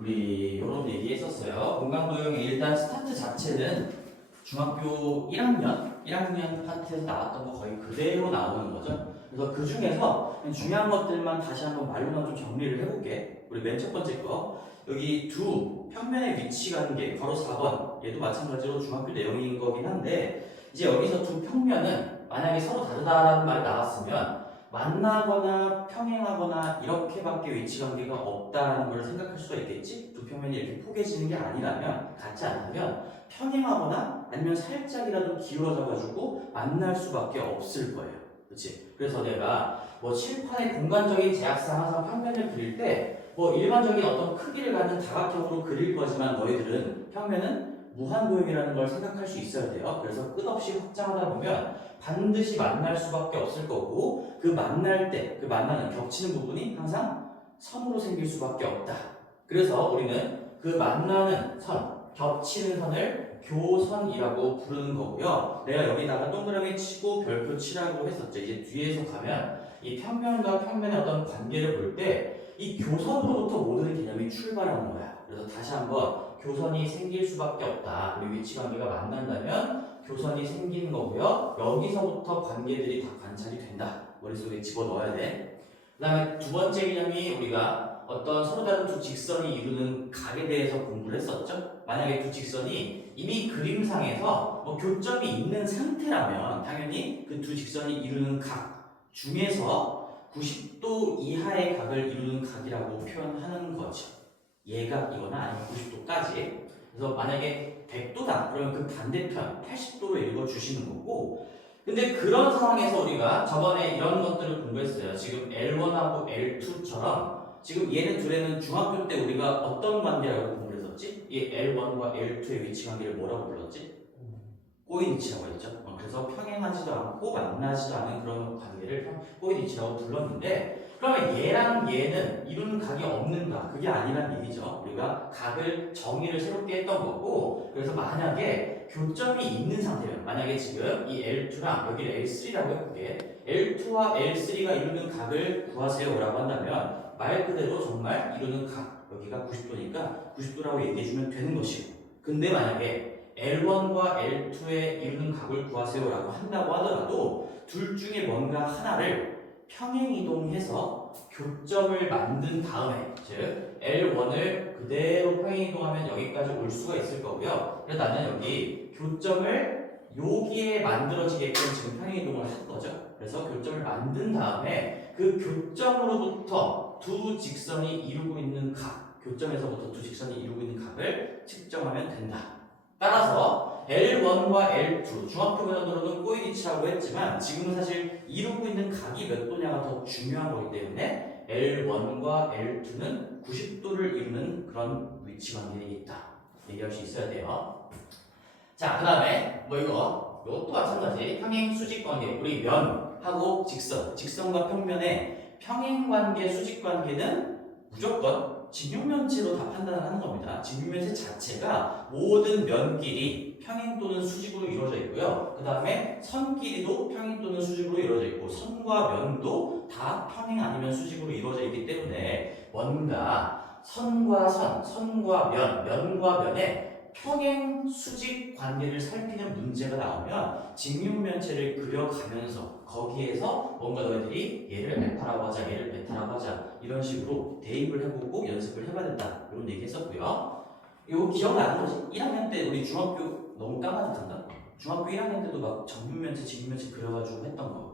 우리 이런 얘기했었어요. 공간도형의 일단 스타트 자체는 중학교 1학년 파트에서 나왔던 거 거의 그대로 나오는 거죠. 그래서 그 중에서 중요한 것들만 다시 한번 말로만 좀 정리를 해볼게. 우리 맨 첫 번째 거 여기 두 평면의 위치 관계 괄호 4번 얘도 마찬가지로 중학교 내용인 거긴 한데 이제 여기서 두 평면은 만약에 서로 다르다라는 말이 나왔으면 만나거나 평행하거나 이렇게밖에 위치 관계가 없다는 걸 생각할 수가 있겠지? 두 평면이 이렇게 포개지는 게 아니라면 같지 않다면 평행하거나 아니면 살짝이라도 기울어져가지고 만날 수밖에 없을 거예요. 그렇지? 그래서 내가 뭐 칠판의 공간적인 제약상 항상 평면을 그릴 때 뭐 일반적인 어떤 크기를 갖는 다각형으로 그릴 거지만 너희들은 평면은 무한도형이라는 걸 생각할 수 있어야 돼요. 그래서 끝없이 확장하다 보면 반드시 만날 수밖에 없을 거고 그 만날 때, 그 만나는 겹치는 부분이 항상 선으로 생길 수밖에 없다. 그래서 우리는 그 만나는 선, 겹치는 선을 교선이라고 부르는 거고요. 내가 여기다가 동그라미 치고 별표 치라고 했었죠. 이제 뒤에서 가면 이 평면과 평면의 어떤 관계를 볼 때 이 교선으로부터 모든 개념이 출발하는 거야. 그래서 다시 한번 교선이 생길 수밖에 없다. 우리 위치 관계가 만난다면 교선이 생기는 거고요. 여기서부터 관계들이 다 관찰이 된다. 머릿속에 집어넣어야 돼. 그 다음에 두 번째 개념이 우리가 어떤 서로 다른 두 직선이 이루는 각에 대해서 공부를 했었죠. 만약에 두 직선이 이미 그림상에서 뭐 교점이 있는 상태라면 당연히 그 두 직선이 이루는 각 중에서 90도 이하의 각을 이루는 각이라고 표현하는 거죠. 얘가 이거나 아니면 90도까지. 그래서 만약에 100도다 그러면 그 반대편 80도로 읽어주시는 거고 근데 그런 상황에서 우리가 저번에 이런 것들을 공부했어요. 지금 L1하고 L2처럼 지금 얘네 둘에는 중학교 때 우리가 어떤 관계라고 공부를 했었지? 이 L1과 L2의 위치 관계를 뭐라고 불렀지? 꼬인위치라고 했죠. 그래서 평행하지도 않고 만나지도 않은 그런 관계를 꼬인위치라고 불렀는데 그러면 얘랑 얘는 이루는 각이 없는가? 그게 아니란 얘기죠. 우리가 각을 정의를 새롭게 했던 거고 그래서 만약에 교점이 있는 상태면 만약에 지금 이 L2랑 여기를 L3라고 해볼게. L2와 L3가 이루는 각을 구하세요 라고 한다면 말 그대로 정말 이루는 각 여기가 90도니까 90도라고 얘기해주면 되는 것이고 근데 만약에 L1과 L2의 이루는 각을 구하세요 라고 한다고 하더라도 둘 중에 뭔가 하나를 평행 이동해서 교점을 만든 다음에 즉 L1을 그대로 평행 이동하면 여기까지 올 수가 있을 거고요. 그래서 나는 여기 교점을 여기에 만들어지게끔 지금 평행 이동을 한 거죠. 그래서 교점을 만든 다음에 그 교점으로부터 두 직선이 이루고 있는 각 교점에서부터 두 직선이 이루고 있는 각을 측정하면 된다. 따라서 L1과 L2 중학교 면허로는 꼬인위치라고 했지만 지금은 사실 이루고 있는 각이 몇 도냐가 더 중요한 거기 때문에 L1과 L2는 90도를 이루는 그런 위치 관계에 있다. 얘기할 수 있어야 돼요. 자, 그 다음에 뭐 이것도 마찬가지 평행 수직 관계 우리 면하고 직선과 평면의 평행 관계 수직 관계는 무조건 직육면체로 다 판단을 하는 겁니다. 직육면체 자체가 모든 면끼리 평행 또는 수직으로 이루어져 있고요. 그 다음에 선끼리도 평행 또는 수직으로 이루어져 있고 선과 면도 다 평행 아니면 수직으로 이루어져 있기 때문에 뭔가 선과 선, 선과 면, 면과 면의 평행 수직 관계를 살피는 문제가 나오면 직육면체를 그려가면서 거기에서 뭔가 너희들이 얘를 알파라고 하자, 얘를 베타라고 하자 이런 식으로 대입을 해보고 연습을 해봐야 된다 이런 얘기 했었고요. 이거 기억나는 거지? 1학년 때 우리 중학교 너무 까마득한가? 중학교 1학년 때도 막 정육면체, 직육면체 그려가지고 했던 거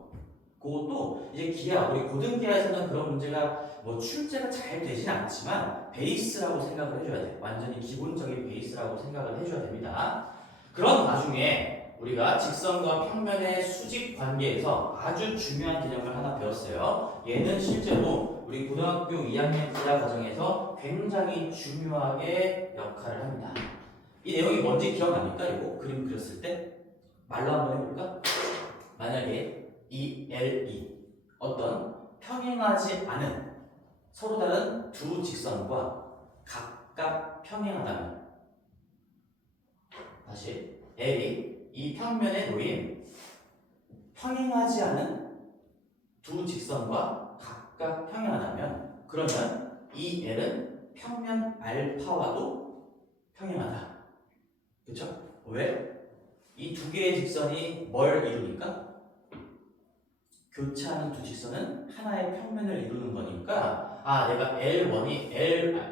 그것도 이제 기하, 우리 고등기하에서는 그런 문제가 뭐 출제가 잘 되진 않지만 베이스라고 생각을 해줘야 돼. 완전히 기본적인 베이스라고 생각을 해줘야 됩니다. 그런 와중에 우리가 직선과 평면의 수직 관계에서 아주 중요한 개념을 하나 배웠어요. 얘는 실제로 우리 고등학교 2학년 기하 과정에서 굉장히 중요하게 역할을 합니다. 이 내용이 뭔지 기억납니까? 이거 그림 그렸을 때 말로 한번 해볼까? 만약에 이 L이 어떤 평행하지 않은 서로 다른 두 직선과 각각 평행하다면 다시 L이 이 평면에 놓인 평행하지 않은 두 직선과 각각 평행하다면 그러면 이 L은 평면 알파와도 평행하다. 그쵸? 왜? 이 두 개의 직선이 뭘 이루니까? 교차하는 두 직선은 하나의 평면을 이루는 거니까 내가 L1이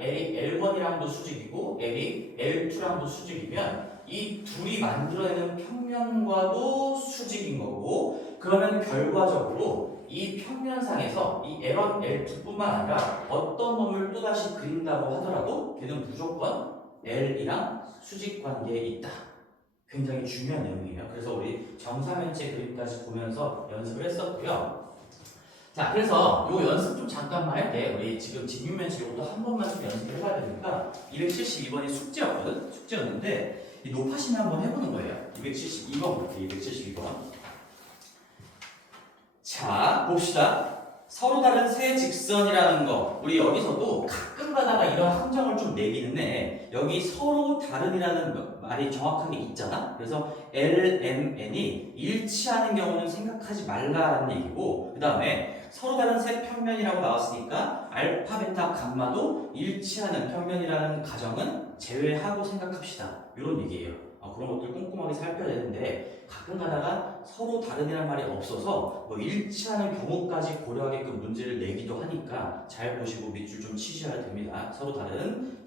L1이랑도 수직이고 L이 L2랑도 수직이면 이 둘이 만들어내는 평면과도 수직인 거고 그러면 결과적으로 이 평면상에서 이 L1, L2뿐만 아니라 어떤 놈을 또다시 그린다고 하더라도 걔는 무조건 L이랑 수직 관계에 있다. 굉장히 중요한 내용이에요. 그래서 우리 정사면체 그림까지 보면서 연습을 했었고요. 자, 그래서 요 연습 좀 잠깐만 할 때 우리 지금 직육면체 요것도 한 번만 좀 연습을 해봐야 되니까 272번이 숙제였거든? 숙제였는데 이 높아시면 한번 해보는 거예요. 272번 볼게요. 272번. 자, 봅시다. 서로 다른 세 직선이라는 거 우리 여기서도 가끔 가다가 이런 함정을 좀 내기는 해. 여기 서로 다른이라는 말이 정확하게 있잖아. 그래서 LMN이 일치하는 경우는 생각하지 말라라는 얘기고 그 다음에 서로 다른 세 평면이라고 나왔으니까 알파, 베타, 감마도 일치하는 평면이라는 가정은 제외하고 생각합시다. 이런 얘기예요. 그런 것들 꼼꼼하게 살펴야 되는데 가끔 가다가 서로 다른이라는 말이 없어서 뭐 일치하는 경우까지 고려하게끔 문제를 내기도 하니까 잘 보시고 밑줄 좀 치셔야 됩니다. 서로 다른.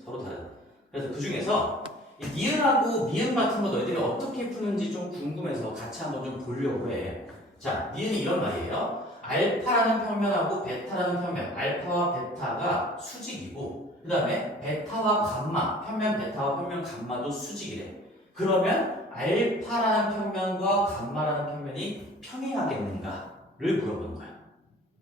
그래서 그 중에서 이 니은하고 미음 같은 거 너희들이 어떻게 푸는지 좀 궁금해서 같이 한번 좀 보려고 해. 자, 니은이 이런 말이에요. 알파라는 평면하고 베타라는 평면, 알파와 베타가 수직이고 그 다음에 베타와 감마, 평면 베타와 평면 감마도 수직이래. 그러면 알파라는 평면과 감마라는 평면이 평행하겠는가를 물어보는 거야.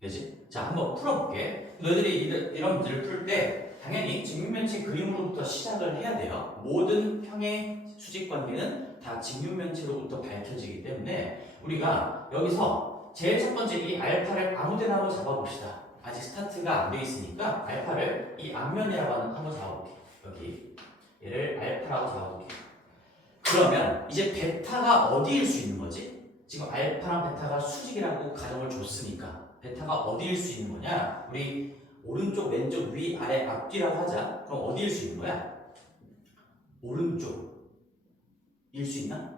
그치? 자, 한번 풀어볼게. 너희들이 이런 문제를 풀 때 당연히 직육면체 그림으로부터 시작을 해야 돼요. 모든 평행 수직 관계는 다 직육면체로부터 밝혀지기 때문에 우리가 여기서 제일 첫 번째 이 알파를 아무데나 잡아봅시다. 아직 스타트가 안 돼 있으니까 알파를 이 앞면이라고 하는 한번 잡아볼게. 여기 얘를 알파라고 잡아볼게. 그러면 이제 베타가 어디일 수 있는 거지? 지금 알파랑 베타가 수직이라고 가정을 줬으니까 베타가 어디일 수 있는 거냐? 우리 오른쪽, 왼쪽, 위, 아래, 앞뒤라고 하자. 그럼 어디일 수 있는 거야? 오른쪽일 수 있나?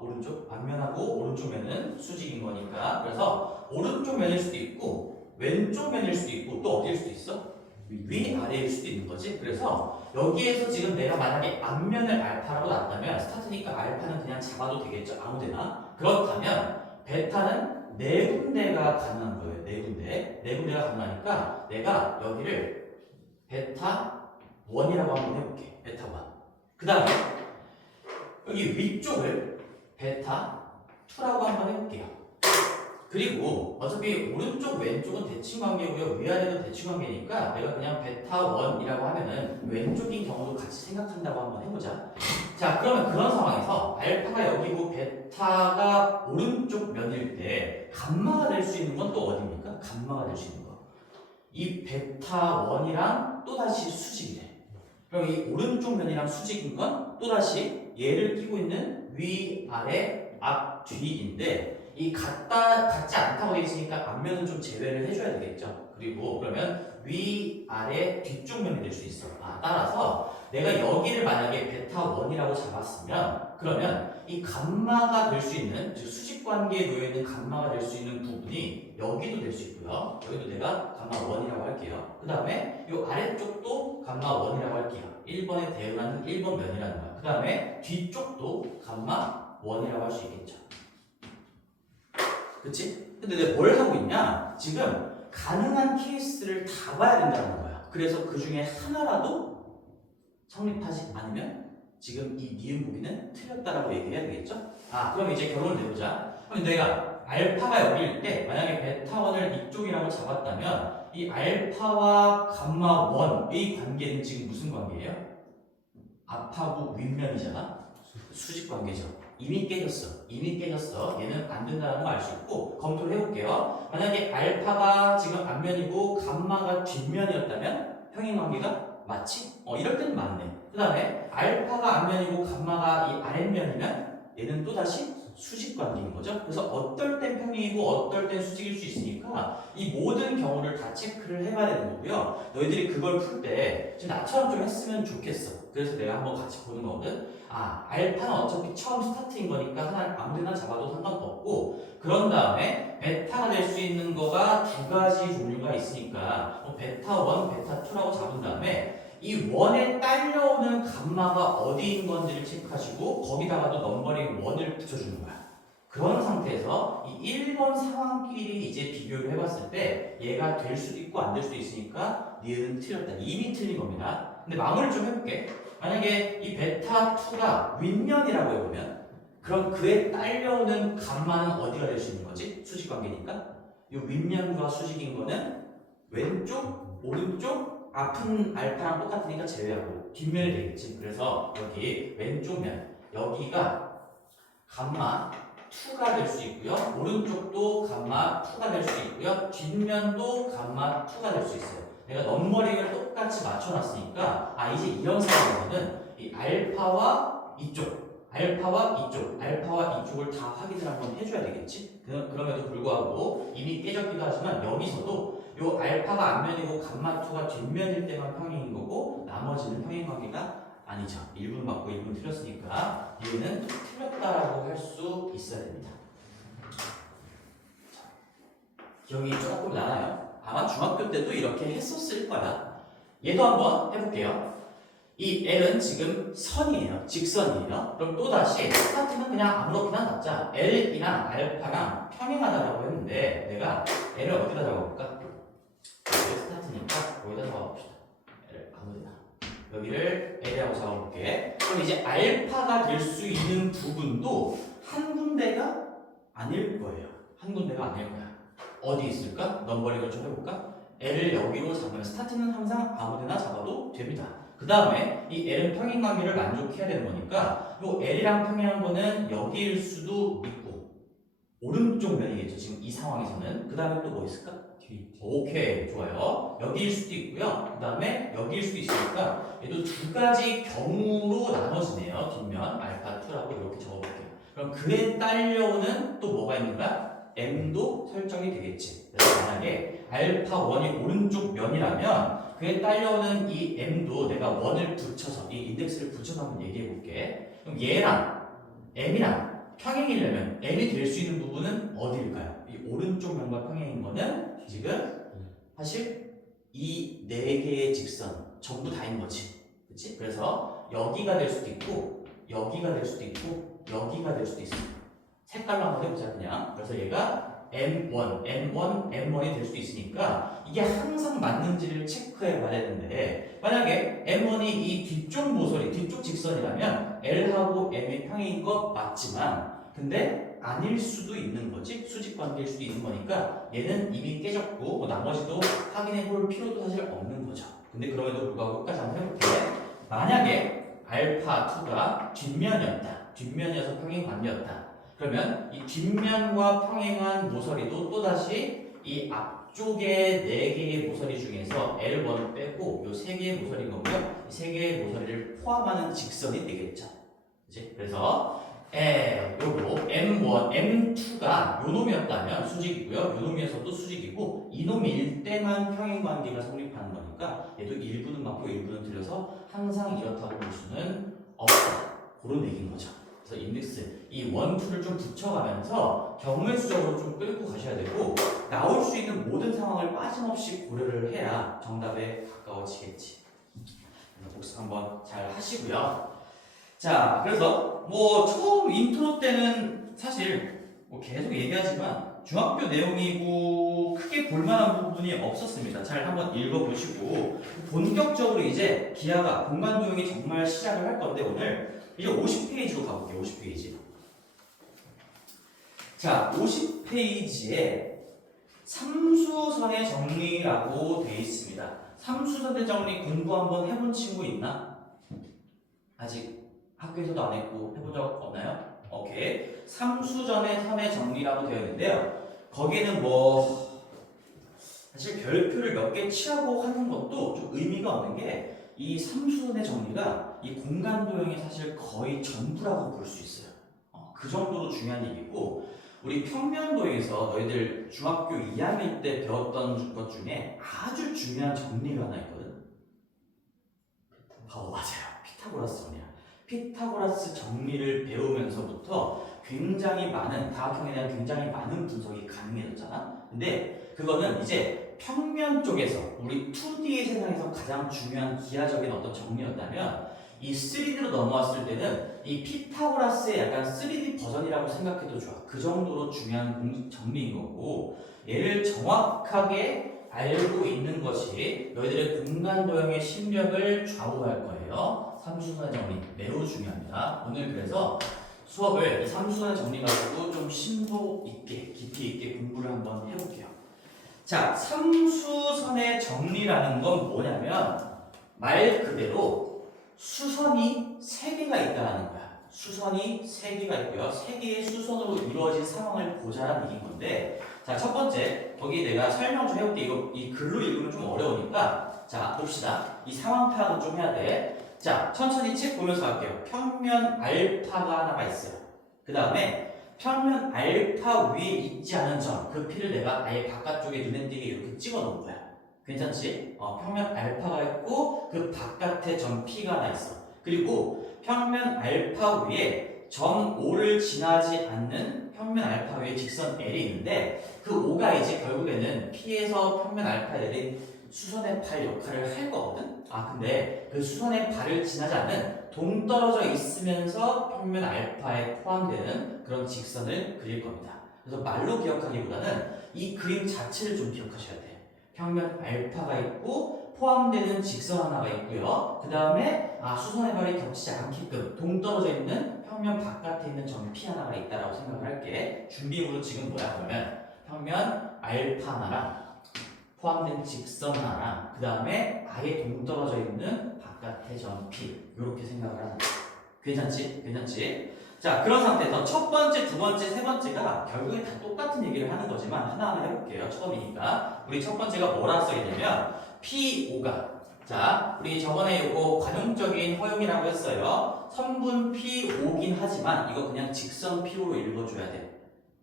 오른쪽. 앞면하고 오른쪽 면은 수직인 거니까. 그래서 오른쪽 면일 수도 있고 왼쪽 면일 수도 있고 또 어디일 수도 있어? 위, 아래일 수도 있는 거지. 그래서 여기에서 지금 내가 만약에 앞면을 알파라고 놨다면 스타트니까 알파는 그냥 잡아도 되겠죠. 아무데나. 그렇다면 베타는 네 군데가 가능한 거예요. 네 군데. 네 군데가 가능하니까 내가 여기를 베타 1이라고 한번 해볼게. 베타 1. 그 다음에 여기 위쪽을 베타 2라고 한번 해볼게요. 그리고 어차피 오른쪽 왼쪽은 대칭관계고요. 위아래도 대칭관계니까 내가 그냥 베타 1이라고 하면은 왼쪽인 경우도 같이 생각한다고 한번 해보자. 자, 그러면 그런 상황에서 알파가 여기고 베타가 오른쪽 면일 때 감마가 될 수 있는 건 또 어디입니까? 감마가 될 수 있는 거. 이 베타 1이랑 또다시 수직이래. 그럼 이 오른쪽 면이랑 수직인 건 또다시 얘를 끼고 있는 위, 아래, 앞, 뒤인데 이 같지 않다고 되어 있으니까 앞면은 좀 제외를 해줘야 되겠죠. 그리고 그러면 위, 아래, 뒤쪽 면이 될 수 있어. 따라서 내가 여기를 만약에 베타 1이라고 잡았으면 그러면 이 감마가 될 수 있는 즉 수직 관계에 놓여 있는 감마가 될 수 있는 부분이 여기도 될 수 있고요. 여기도 내가 감마 1이라고 할게요. 그 다음에 이 아래쪽도 감마 1이라고 할게요. 1번에 대응하는 1번 면이라는 거야. 그 다음에 뒤쪽도 감마 1이라고 할 수 있겠죠. 그치? 근데 내가 뭘 하고 있냐? 지금 가능한 케이스를 다 봐야 된다는 거야. 그래서 그 중에 하나라도 성립하지 않으면 지금 이 니은 보기는 틀렸다라고 얘기해야 되겠죠? 그럼 이제 결론을 내보자. 그럼 내가 알파가 여기일 때 만약에 베타 1을 이쪽이라고 잡았다면 이 알파와 감마 1의 관계는 지금 무슨 관계예요? 앞하고 윗면이잖아? 수직 관계죠. 이미 깨졌어. 얘는 안 된다는 거 알 수 있고 검토를 해볼게요. 만약에 알파가 지금 앞면이고 감마가 뒷면이었다면 평행 관계가 맞지? 이럴 때는 맞네. 그 다음에 알파가 앞면이고 감마가 이 아랫면이면 얘는 또다시 수직 관계인 거죠. 그래서 어떨 땐 평행이고 어떨 땐 수직일 수 있으니까 이 모든 경우를 다 체크를 해봐야 되는 거고요. 너희들이 그걸 풀 때 지금 나처럼 좀 했으면 좋겠어. 그래서 내가 한번 같이 보는 거거든. 알파는 어차피 처음 스타트인 거니까 하나를 아무데나 잡아도 상관없고, 그런 다음에 베타가 될 수 있는 거가 두 가지 종류가 있으니까 베타 1, 베타 2라고 잡은 다음에 이 원에 딸려오는 감마가 어디인 건지를 체크하시고 거기다가도 넘버링 1을 붙여주는 거야. 그런 상태에서 이 1번 상황끼리 이제 비교를 해봤을 때 얘가 될 수도 있고 안 될 수도 있으니까 니은 틀렸다. 이미 틀린 겁니다. 근데 마무리를 좀 해볼게. 만약에 이 베타 2가 윗면이라고 해보면 그럼 그에 딸려오는 감마는 어디가 될 수 있는 거지? 수직 관계니까. 이 윗면과 수직인 거는 왼쪽, 오른쪽, 앞은 알파랑 똑같으니까 제외하고 뒷면이 되겠지. 그래서 여기 왼쪽 면, 여기가 감마 2가 될 수 있고요. 오른쪽도 감마 2가 될 수 있고요. 뒷면도 감마 2가 될 수 있어요. 내가 넘버링을 똑같이 맞춰놨으니까 이제 이런 상황에서는 이 알파와 이쪽, 알파와 이쪽을 다 확인을 한번 해줘야 되겠지. 그럼에도 불구하고 이미 깨졌기도 하지만 여기서도 요 알파가 앞면이고 감마2가 뒷면일 때만 평행인 거고 나머지는 평행 관계가 아니죠. 1분 맞고 1분 틀렸으니까 얘는 틀렸다라고 할 수 있어야 됩니다. 기억이 조금 나나요? 아마 중학교 때도 이렇게 했었을 거야. 얘도 한번 해볼게요. 이 L은 지금 선이에요. 직선이에요. 그럼 또다시 스타트는 그냥 아무렇게나 잡자. L이랑 알파랑 평행하다라고 했는데 내가 L을 어디다 잡아볼까? 여기 스타트니까 여기다 잡아봅시다. L을 아무데나. 여기를 L이라고 잡아볼게. 그럼 이제 알파가 될 수 있는 부분도 한 군데가 아닐 거예요. 한 군데가 아닐 거야. 어디 있을까? 넘버링을 좀 해볼까? L을 여기로 잡으면 스타트는 항상 아무데나 잡아도 됩니다. 그 다음에 이 L은 평행관계를 만족해야 되는 거니까 요 L이랑 평행한 거는 여기일 수도 있고 오른쪽 면이겠죠. 지금 이 상황에서는. 그 다음에 또 뭐 있을까? 오케이, 좋아요. 여기일 수도 있고요. 그 다음에 여기일 수도 있으니까 얘도 두 가지 경우로 나눠지네요. 뒷면 알파2라고 이렇게 적어볼게요. 그럼 그에 딸려오는 또 뭐가 있는가? M도 설정이 되겠지. 그래서 만약에 알파1이 오른쪽 면이라면 그에 딸려오는 이 M도 내가 1을 붙여서 이 인덱스를 붙여서 한번 얘기해 볼게. 그럼 얘랑 M이랑 평행이려면 M이 될 수 있는 부분은 어디일까요? 이 오른쪽 면과 평행인 거는 지금 사실 이 네 개의 직선 전부 다인 거지. 그치? 그래서 여기가 될 수도 있고 여기가 될 수도 있고 여기가 될 수도 있어. 색깔로 한번 해보자 그냥. 그래서 얘가 M1, M1, M1이 될 수도 있으니까 이게 항상 맞는지를 체크해 봐야 되는데 만약에 M1이 이 뒤쪽 모서리, 뒤쪽 직선이라면 L하고 M이 평행인 거 맞지만 근데 아닐 수도 있는 거지. 수직 관계일 수도 있는 거니까 얘는 이미 깨졌고 뭐 나머지도 확인해 볼 필요도 사실 없는 거죠. 근데 그럼에도 불구하고 끝까지 한번 해볼게. 만약에 알파2가 뒷면이었다. 뒷면이어서 평행 관계였다. 그러면 이 뒷면과 평행한 모서리도 또다시 이 앞쪽의 4개의 모서리 중에서 L1을 빼고 이 3개의 모서리인 거고요. 이 3개의 모서리를 포함하는 직선이 되겠죠. 그치? 그래서 요거 M1, M2가 요 놈이었다면 수직이고요. 요 놈이어서도 수직이고 이 놈일 때만 평행관계가 성립하는 거니까 얘도 일부는 맞고 일부는 틀려서 항상 이렇다고 볼 수는 없다. 그런 얘기인 거죠. 그래서 인덱스 이 1, 2를 좀 붙여가면서 경우의 수적으로 좀 끌고 가셔야 되고 나올 수 있는 모든 상황을 빠짐없이 고려를 해야 정답에 가까워지겠지. 복습 한번 잘 하시고요. 자, 그래서 뭐 처음 인트로 때는 사실 뭐 계속 얘기하지만 중학교 내용이고 크게 볼만한 부분이 없었습니다. 잘 한번 읽어보시고 본격적으로 이제 기하가 공간 도형이 정말 시작을 할 건데 오늘 이제 50페이지로 가볼게요. 50페이지. 자, 50페이지에 삼수선의 정리라고 되어 있습니다. 삼수선의 정리 공부 한번 해본 친구 있나? 아직 학교에서도 안 했고 해본 적 없나요? 오케이. 삼수전의 선의 정리라고 되어 있는데요. 거기에는 뭐 사실 별표를 몇 개 취하고 하는 것도 좀 의미가 없는 게 이 삼수선의 정리가 이 공간 도형이 사실 거의 전부라고 볼 수 있어요. 그 정도로 중요한 얘기고 우리 평면도에서 너희들 중학교 2학년 때 배웠던 것 중에 아주 중요한 정리가 하나 있거든. 맞아요. 피타고라스 정리야. 피타고라스 정리를 배우면서부터 굉장히 많은 다각형에 대한 굉장히 많은 분석이 가능해졌잖아. 근데 그거는 이제 평면 쪽에서 우리 2D의 세상에서 가장 중요한 기하적인 어떤 정리였다면 이 3D로 넘어왔을 때는 이 피타고라스의 약간 3D 버전이라고 생각해도 좋아. 그 정도로 중요한 정리인 거고 얘를 정확하게 알고 있는 것이 너희들의 공간 도형의 심력을 좌우할 거예요. 삼수선의 정리 매우 중요합니다. 오늘 그래서 수업을 이 삼수선의 정리 가지고 좀 심도 있게 깊이 있게 공부를 한번 해볼게요. 자, 삼수선의 정리라는 건 뭐냐면 말 그대로 수선이 3개가 있다는 거야. 수선이 3개가 있고요. 3개의 수선으로 이루어진 상황을 보자라는 얘기인 건데 자, 첫 번째 거기 내가 설명 좀 해볼게. 이거 이 글로 읽으면 좀 어려우니까 자, 봅시다. 이 상황 파악은 좀 해야 돼. 자, 천천히 책 보면서 갈게요. 평면 알파가 하나가 있어요. 그 다음에 평면 알파 위에 있지 않은 점, 그 P를 내가 아예 바깥쪽에 눈에 띄게 이렇게 찍어 놓은 거야. 괜찮지? 평면 알파가 있고 그 바깥에 점 P가 하나 있어. 그리고 평면 알파 위에 점 O를 지나지 않는 평면 알파 위에 직선 L이 있는데 그 O가 이제 결국에는 P에서 평면 알파에 내린 수선의 발 역할을 할 거거든? 근데 그 수선의 발을 지나지 않는 동떨어져 있으면서 평면 알파에 포함되는 그런 직선을 그릴 겁니다. 그래서 말로 기억하기보다는 이 그림 자체를 좀 기억하셔야 돼요. 평면 알파가 있고 포함되는 직선 하나가 있고요. 그 다음에 수선의 발이 겹치지 않게끔 동떨어져 있는 평면 바깥에 있는 점 P 하나가 있다라고 생각을 할게. 준비물은 지금 뭐야 그러면 평면 알파 하나랑 포함된 직선 하나랑 그 다음에 아예 동떨어져 있는 바깥의 점 P 이렇게 생각을 하는 거야. 괜찮지? 괜찮지? 자, 그런 상태에서 첫 번째, 두 번째, 세 번째가 결국에 다 똑같은 얘기를 하는 거지만 하나하나 해볼게요. 처음이니까. 우리 첫 번째가 뭐라 써있냐면 P5가 자, 우리 저번에 이거 관용적인 허용이라고 했어요. 선분 P5긴 하지만 이거 그냥 직선 P5로 읽어줘야 돼.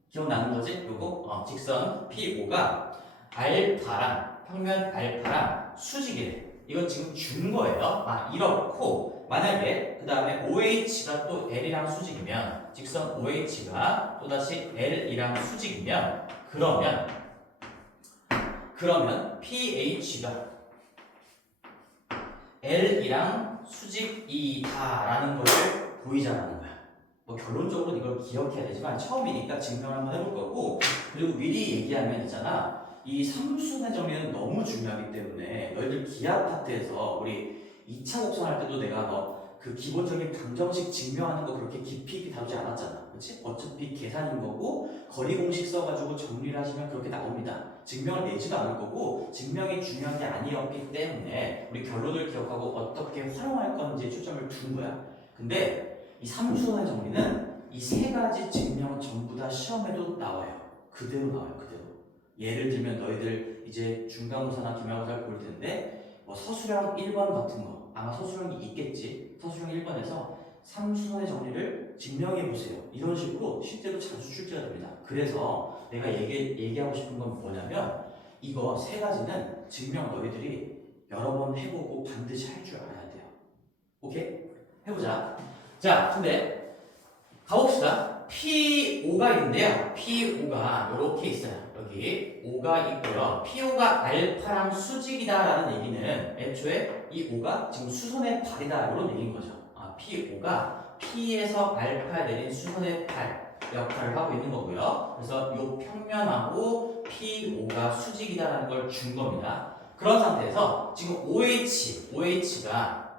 기억나는 거지? 요거 직선 P5가 알파랑 평면 알파랑 수직이래. 이건 지금 준 거예요. 이렇고 만약에 그 다음에 OH가 또 L이랑 수직이면 직선 OH가 또다시 L이랑 수직이면 그러면 PH가 L이랑 수직이다라는 것을 보이자라는 거야. 결론적으로 이걸 기억해야 되지만 처음이니까 증명을 한번 해볼 거고 그리고 미리 얘기하면 있잖아. 이 삼수선의 정리는 너무 중요하기 때문에 너희들 기하 파트에서 우리 2차 곡선할 때도 내가 그 기본적인 방정식 증명하는 거 그렇게 깊이 있게 다루지 않았잖아. 그렇지? 어차피 계산인 거고 거리 공식 써가지고 정리를 하시면 그렇게 나옵니다. 증명을 내지도 않을 거고 증명이 중요한 게 아니었기 때문에 우리 결론을 기억하고 어떻게 활용할 건지에 초점을 둔 거야. 근데 이 삼수선의 정리는 이 세 가지 증명은 전부 다 시험에도 나와요. 그대로 나와요. 그대로. 예를 들면 너희들 이제 중간고사나 기말고사를 볼 텐데 서술형 1번 같은 거 아마 서술형이 있겠지. 서술형 1번에서 삼수선의 정리를 증명해 보세요. 이런 식으로 실제로 자주 출제가 됩니다. 그래서 내가 얘기하고 싶은 건 뭐냐면 이거 세 가지는 증명 너희들이 여러 번 해보고 반드시 할 줄 알아야 돼요. 오케이? 해보자. 자, 근데 가봅시다. P5가 있는데요. P5가 이렇게 있어요. 여기 5가 있고요. P5가 알파랑 수직이다라는 얘기는 애초에 이 5가 지금 수선의 발이다 이런 얘기인 거죠. P5가 P에서 알파에 내린 수선의 발 역할을 하고 있는 거고요. 그래서 이 평면하고 P5가 수직이다라는 걸 준 겁니다. 그런 상태에서 지금 OH가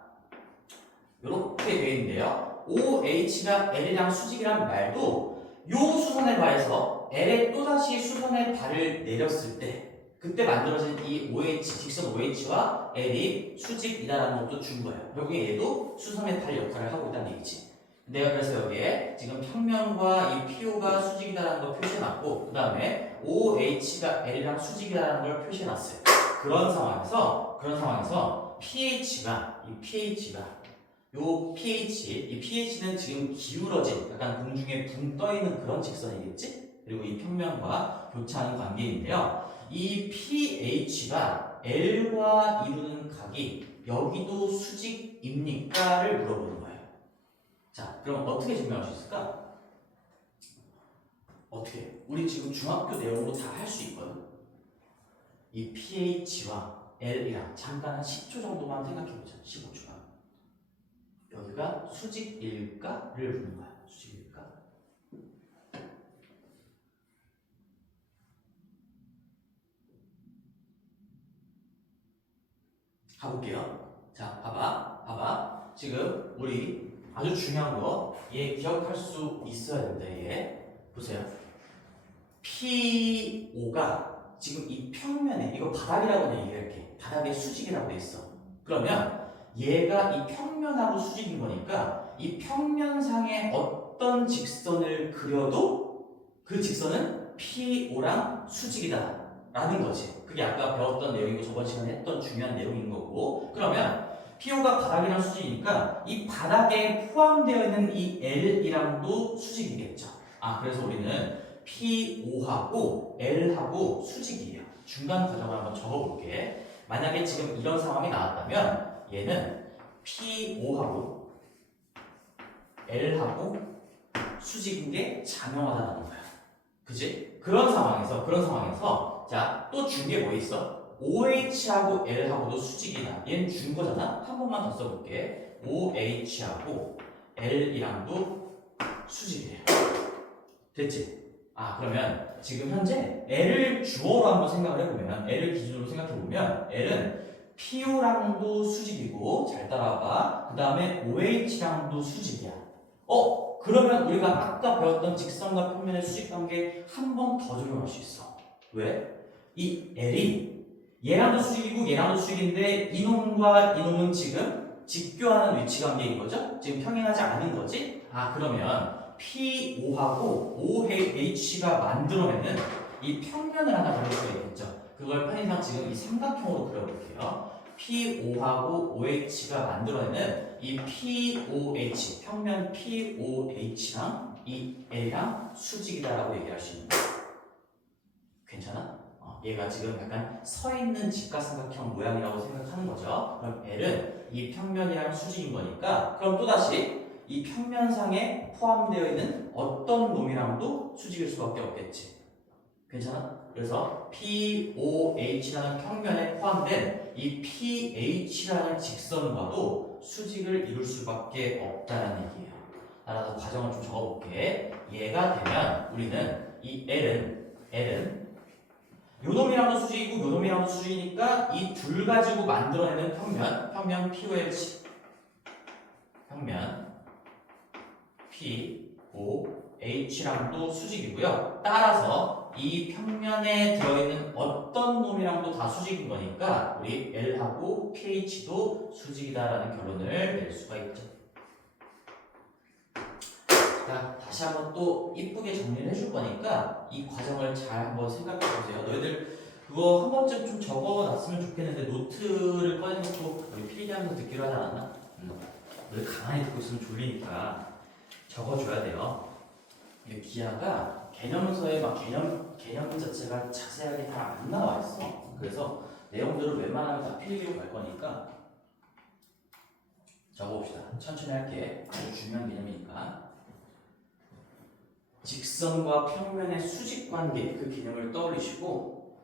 이렇게 되어 있는데요. OH가 L이랑 수직이란 말도 요 수선의 발에서 L에 또다시 수선의 발을 내렸을 때 그때 만들어진 이 OH, 직선 OH와 L이 수직이다라는 것도 준 거예요. 결국에 얘도 수선의 발 역할을 하고 있다는 얘기지. 내가 그래서 여기에 지금 평면과 이 PO가 수직이다라는 걸 표시해놨고 그 다음에 OH가 L이랑 수직이다라는 걸 표시해놨어요. 그런 상황에서 PH가 요 pH, 이 pH는 지금 기울어진, 약간 공중에 붕 떠있는 그런 직선이겠지? 그리고 이 평면과 교차하는 관계인데요. 이 pH가 L과 이루는 각이 여기도 수직입니까?를 물어보는 거예요. 자, 그럼 어떻게 증명할 수 있을까? 어떻게? 우리 지금 중학교 내용으로 다 할 수 있거든. 이 pH와 L이랑 잠깐 한 10초 정도만 생각해보자. 15초만. 여기가 수직일까를 묻는 거야. 수직일까? 가볼게요. 자, 봐봐. 지금 우리 아주 중요한 거, 얘 기억할 수 있어야 된다. 얘 보세요. P5가 지금 이 평면에, 이거 바닥이라고 그냥 얘기할게. 바닥에 수직이라고 돼 있어. 그러면 얘가 이 평면하고 수직인 거니까 이 평면상에 어떤 직선을 그려도 그 직선은 P5랑 수직이다 라는 거지. 그게 아까 배웠던 내용이고 저번 시간에 했던 중요한 내용인 거고. 그러면 P5가 바닥이랑 수직이니까 이 바닥에 포함되어 있는 이 L이랑도 수직이겠죠. 아, 그래서 우리는 P5하고 L하고 수직이에요. 중간 과정을 한번 적어볼게. 만약에 지금 이런 상황이 나왔다면 얘는 P5하고 L하고 수직인 게 장형하다는 거야. 그지? 그런 상황에서 자, 또 준 게 뭐 있어? OH하고 L하고도 수직이다. 얘는 준 거잖아? 한 번만 더 써볼게. OH하고 L이랑도 수직이에요. 됐지? 아, 그러면 지금 현재 L을 주어로 한번 생각을 해보면, L을 기준으로 생각해보면 L은 PO랑도 수직이고, 잘 따라와봐. 그 다음에 OH랑도 수직이야. 그러면 우리가 아까 배웠던 직선과 평면의 수직 관계 한 번 더 적용할 수 있어. 왜? 이 L이 얘랑도 수직이고 얘랑도 수직인데 이놈과 이놈은 지금 직교하는 위치 관계인 거죠? 지금 평행하지 않은 거지? 아, 그러면 P5하고 OH가 만들어내는 이 평면을 하나 그릴 수가 있겠죠. 그걸 편의상 지금 이 삼각형으로 그려볼게요. P5하고 OH가 만들어내는 이 POH, 평면 POH랑 이 L이랑 수직이다라고 얘기할 수 있는 거야. 괜찮아? 얘가 지금 약간 서 있는 직각삼각형 모양이라고 생각하는 거죠. 그럼 L은 이 평면이랑 수직인 거니까, 그럼 또다시 이 평면상에 포함되어 있는 어떤 놈이랑도 수직일 수밖에 없겠지. 괜찮아? 그래서 POH라는 평면에 포함된 이 PH라는 직선과도 수직을 이룰 수밖에 없다는 얘기예요. 따라서 과정을 좀 적어볼게. 얘가 되면 우리는 이 L은 요놈이랑도 수직이고 요놈이랑도 수직이니까 이 둘 가지고 만들어내는 평면 POH, 평면 POH랑도 수직이고요. 따라서 이 평면에 들어있는 어떤 놈이랑도 다 수직인 거니까 우리 L하고 PH도 수직이다라는 결론을 낼 수가 있죠. 자, 다시 한번 또 이쁘게 정리를 해줄 거니까 이 과정을 잘 한번 생각해 보세요. 너희들 그거 한 번쯤 좀 적어놨으면 좋겠는데 노트를 꺼내는 것도 우리 필기하면서 듣기로 하지 않았나? 너희 가만히 듣고 있으면 졸리니까 적어줘야 돼요. 이 기하가 개념서에 막 개념 자체가 자세하게 다 안 나와 있어. 그래서 내용들을 웬만하면 다 필기로 갈 거니까 적어봅시다. 천천히 할게. 아주 중요한 개념이니까. 직선과 평면의 수직 관계, 그 개념을 떠올리시고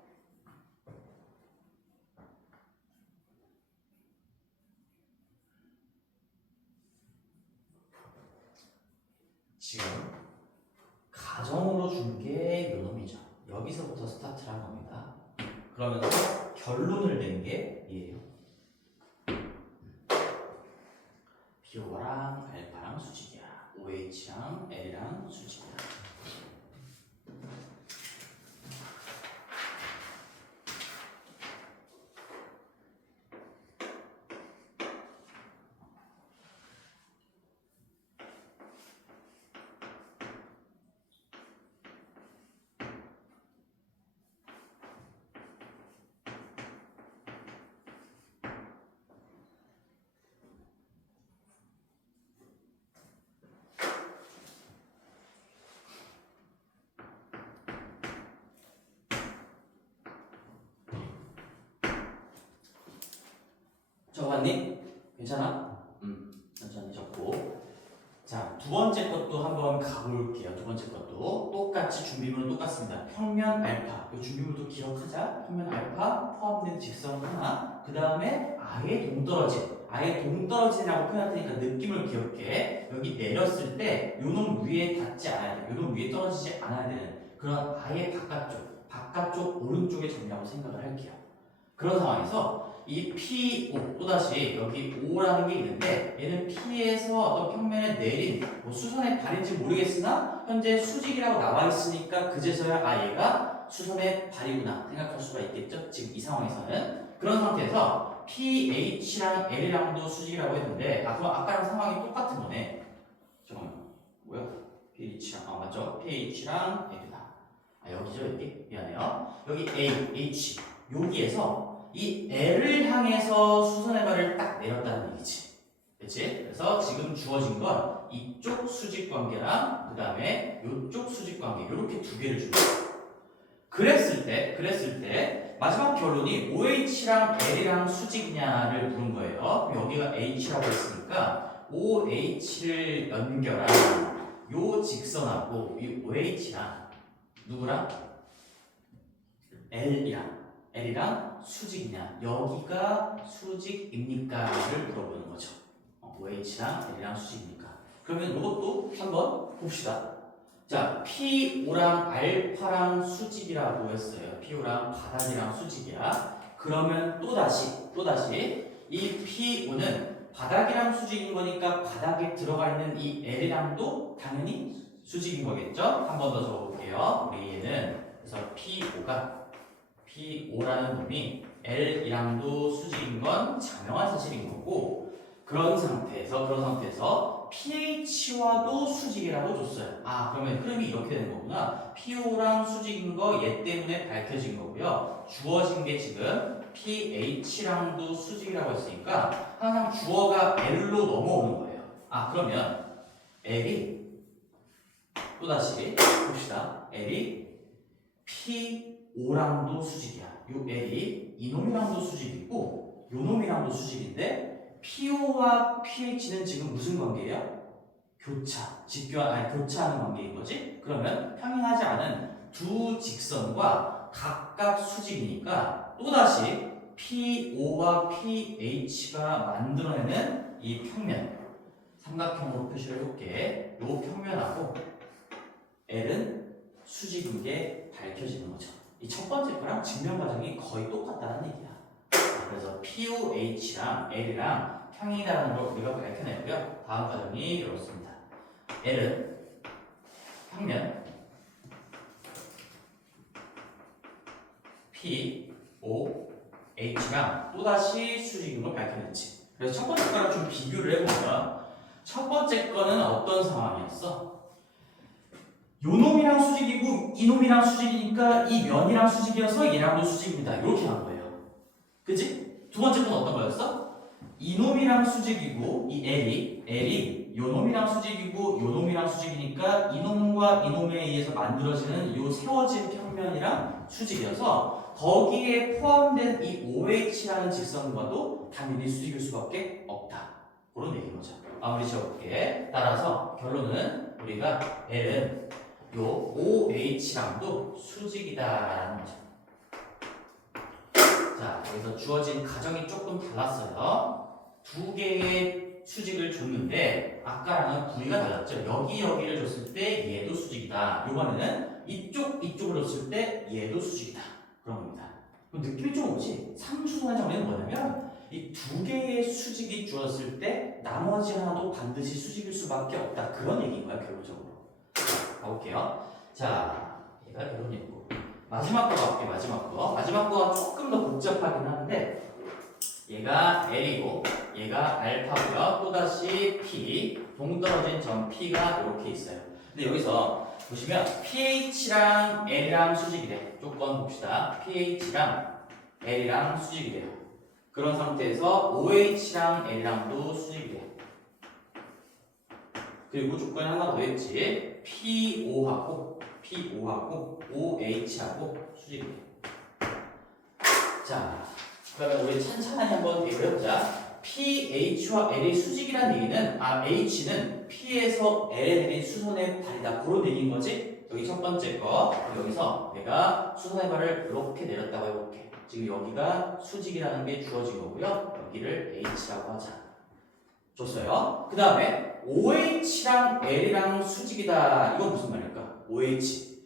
지금 가정으로 준 게 요놈이죠. 여기서부터 스타트를 한 겁니다. 그러면서 결론을 낸 게 얘예요. PO랑 알파랑 수직이야. OH랑 L이랑 수직이야. 적어봤니? 괜찮아? 천천히 적고. 자, 두 번째 것도 한번 가볼게요. 두 번째 것도 똑같이 준비물은 똑같습니다. 평면 알파, 이 준비물도 기억하자. 평면 알파 포함된 직선 하나, 그 다음에 아예 동떨어진. 아예 동떨어진이라고 표현할 테니까 느낌을 기억해. 여기 내렸을 때 요놈 위에 닿지 않아야 돼. 요놈 위에 떨어지지 않아야 되는 그런 아예 바깥쪽 오른쪽의 점이라고 생각을 할게요. 그런 상황에서 이 P5 또다시 여기 O라는 게 있는데 얘는 P에서 어떤 평면에 내린 뭐 수선의 발인지 모르겠으나 현재 수직이라고 나와 있으니까 그제서야 아 얘가 수선의 발이구나 생각할 수가 있겠죠. 지금 이 상황에서는 그런 상태에서 PH랑 L이랑도 수직이라고 했는데 그럼 아까랑 상황이 똑같은 거네. 잠깐만 뭐야? PH랑 맞죠? PH랑 L이다. 여기죠 여기 미안해요. 여기 A, H 여기에서 이 L을 향해서 수선의 발을 딱 내렸다는 얘기지. 그치? 그래서 지금 주어진 건 이쪽 수직 관계랑 그 다음에 이쪽 수직 관계 이렇게 두 개를 주는 거야. 그랬을 때 마지막 결론이 OH랑 L이랑 수직이냐를 물은 거예요. 여기가 H라고 했으니까 OH를 연결한 요 직선하고 이 OH랑 누구랑? L이랑 수직이냐 여기가 수직입니까를 물어보는 거죠. OH랑 L이랑 수직입니까? 그러면 이것도 한번 봅시다. 자, P5랑 알파랑 수직이라고 했어요. P5랑 바닥이랑 수직이야. 그러면 또다시 이 P5는 바닥이랑 수직인 거니까 바닥에 들어가 있는 이 L이랑도 당연히 수직인 거겠죠? 한 번 더 적어볼게요. 우리 얘는 그래서 P5라는 놈이 L이랑도 수직인 건 자명한 사실인 거고 그런 상태에서 pH와도 수직이라고 줬어요. 그러면 흐름이 이렇게 되는 거구나. P5랑 수직인 거 얘 때문에 밝혀진 거고요. 주어진 게 지금 pH랑도 수직이라고 했으니까 항상 주어가 L로 넘어오는 거예요. 그러면 L이 또다시 봅시다. L이 P5랑도 수직이야. 요 L이 이놈이랑도 수직이고 요놈이랑도 수직인데 PO와 PH는 지금 무슨 관계예요? 교차하는 관계인 거지? 그러면 평행하지 않은 두 직선과 각각 수직이니까 또다시 PO와 PH가 만들어내는 이 평면 삼각형으로 표시를 해볼게. 요 평면하고 L은 수직인 게 밝혀지는 거죠. 이 첫 번째 거랑 증명 과정이 거의 똑같다는 얘기야. 그래서 POH랑 L이랑 평행이라는 걸 우리가 밝혀내고요. 다음 과정이 이렇습니다. L은 평면 POH랑 또다시 수직인 걸 밝혀냈지. 그래서 첫 번째 거랑 좀 비교를 해보면 첫 번째 거는 어떤 상황이었어? 요놈이랑 수직이고 이놈이랑 수직이니까 이 면이랑 수직이어서 얘랑도 수직입니다. 이렇게 한 거예요. 그치? 두 번째 건 어떤 거였어? 이놈이랑 수직이고 이 L이 요놈이랑 수직이고 요놈이랑 수직이니까 이놈과 이놈에 의해서 만들어지는 요 세워진 평면이랑 수직이어서 거기에 포함된 이 OH라는 직선과도 당연히 수직일 수밖에 없다. 그런 얘기인 거죠. 마무리 지어볼게. 따라서 결론은 우리가 L은 요 OH랑도 수직이다라는 거죠. 자, 여기서 주어진 가정이 조금 달랐어요. 두 개의 수직을 줬는데 아까랑은 부위가 달랐죠. 여기를 줬을 때 얘도 수직이다. 이번에는 이쪽을 줬을 때 얘도 수직이다. 그런 겁니다. 느낌이 좀 오지? 상수선의 정리는 뭐냐면 이 두 개의 수직이 주어졌을 때 나머지 하나도 반드시 수직일 수밖에 없다. 그런 얘기인 거야, 결론적으로. 가볼게요. 자, 얘가 결론이고 마지막 거 갈게요. 마지막 거가 조금 더 복잡하긴 한데 얘가 L이고 얘가 알파고요. 또다시 P 동떨어진 점 P가 이렇게 있어요. 근데 여기서 보시면 pH랑 L이랑 수직이래. 조건 봅시다. pH랑 L이랑 수직이래요. 그런 상태에서 OH랑 L이랑도 수직이래. 그리고 조건이 하나 더 있지. PO하고 OH하고 수직이래. 자, 그러면 우리 찬찬히 한번 비교를 해보자. PH와 L이 수직이라는 얘기는 H는 P에서 L에 내린 수선의 발이다. 그런 얘기인 거지? 여기 첫 번째 거. 여기서 내가 수선의 발을 이렇게 내렸다고 해볼게. 지금 여기가 수직이라는 게 주어진 거고요. 여기를 H라고 하자. 줬어요. 그 다음에 OH랑 L이랑 수직이다. 이건 무슨 말일까? OH.